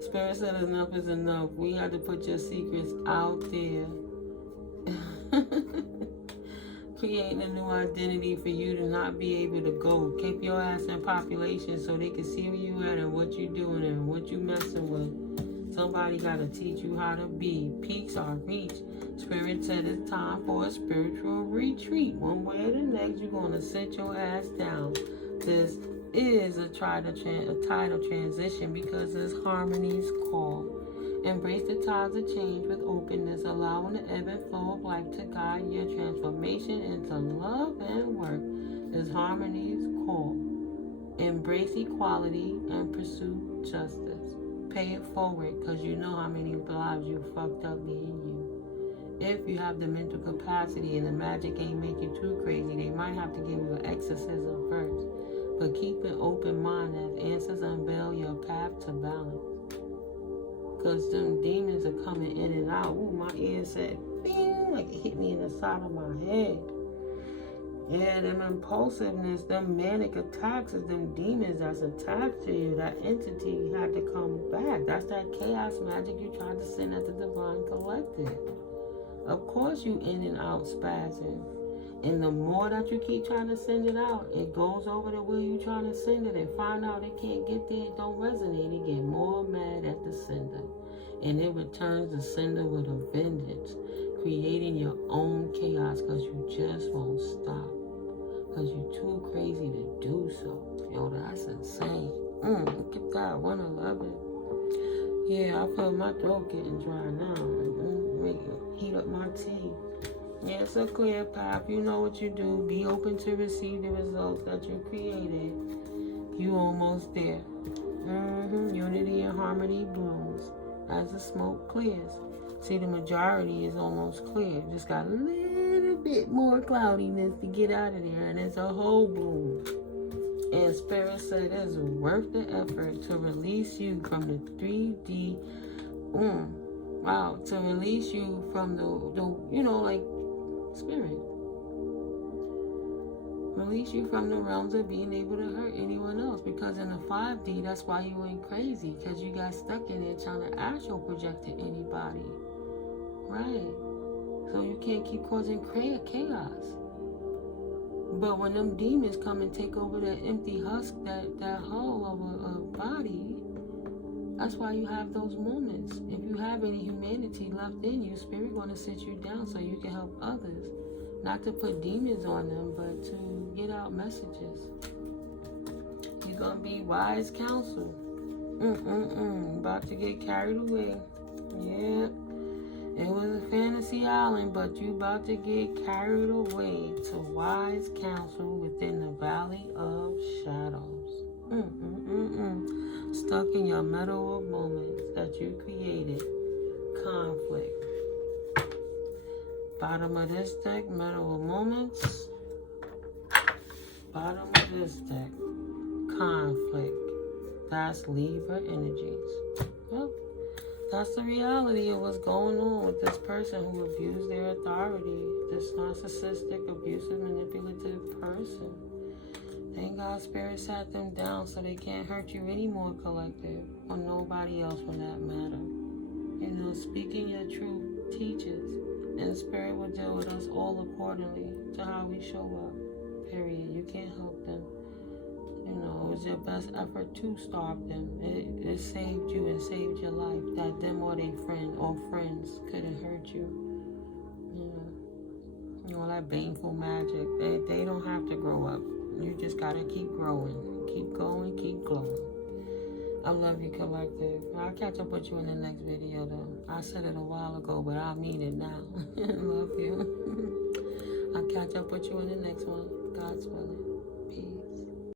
Spirit said enough is enough. We had to put your secrets out there. Creating a new identity for you to not be able to go. Keep your ass in population so they can see where you at and what you doing and what you messing with. Somebody got to teach you how to be. Peaks are reached. Spirit said it's time for a spiritual retreat. One way or the next, you're going to sit your ass down. This is a tidal transition because it's harmony's call. Embrace the tides of change with openness, allowing the ebb and flow of life to guide your transformation into love and work. Is harmony's call. Embrace equality and pursue justice. Pay it forward, because you know how many lives you fucked up being you. If you have the mental capacity and the magic ain't make you too crazy, they might have to give you an exorcism first. But keep an open mind as answers unveil your path to balance. Because them demons are coming in and out. Ooh, my ear said, bing, like it hit me in the side of my head. Yeah, them impulsiveness, them manic attacks is them demons that's attached to you. That entity had to come back. That's that chaos magic you tried to send at the divine collective. Of course you in and out spazzing. And the more that you keep trying to send it out, it goes over to where you trying to send it and find out it can't get there, it don't resonate. It get more mad at the sender. And it returns the sender with a vengeance, creating your own chaos because you just won't stop. Because you're too crazy to do so. Yo, that's insane. Look at that, 111. Yeah, I feel my throat getting dry now. Heat up my tea. Yeah, it's a clear path. You know what you do. Be open to receive the results that you created. You almost there. Unity and harmony blooms as the smoke clears. See, the majority is almost clear. Just got a little bit more cloudiness to get out of there, and it's a whole bloom. And Spirit said it's worth the effort to release you from the 3D. To release you from the Spirit. Release you from the realms of being able to hurt anyone else. Because in the 5D, that's why you went crazy. Because you got stuck in there trying to astral project to anybody. Right. So you can't keep causing chaos. But when them demons come and take over that empty husk, that hull of a body, that's why you have those moments. If you have any humanity left in you, Spirit going to sit you down so you can help others. Not to put demons on them, but to get out messages. You're going to be wise counsel. About to get carried away. Yeah. It was a fantasy island, but you about to get carried away to wise counsel within the valley of shadows. Stuck in your meadow of moments that you created. Conflict. Bottom of this deck, meadow of moments. Bottom of this deck, conflict. That's Libra energies. Well, that's the reality of what's going on with this person who abused their authority. This narcissistic, abusive, manipulative person. Thank God Spirit sat them down so they can't hurt you anymore, collective, or nobody else for that matter. You know, speaking your truth teaches, and Spirit will deal with us all accordingly to how we show up. Period. You can't help them. You know, it was your best effort to starve them. It saved you and saved your life. That them or their friend or friends couldn't hurt you. You know, that baneful magic. They don't have to grow up. You just gotta keep growing. Keep going, keep glowing. I love you, collective. I'll catch up with you in the next video, though. I said it a while ago, but I mean it now. Love you. I'll catch up with you in the next one. God's willing.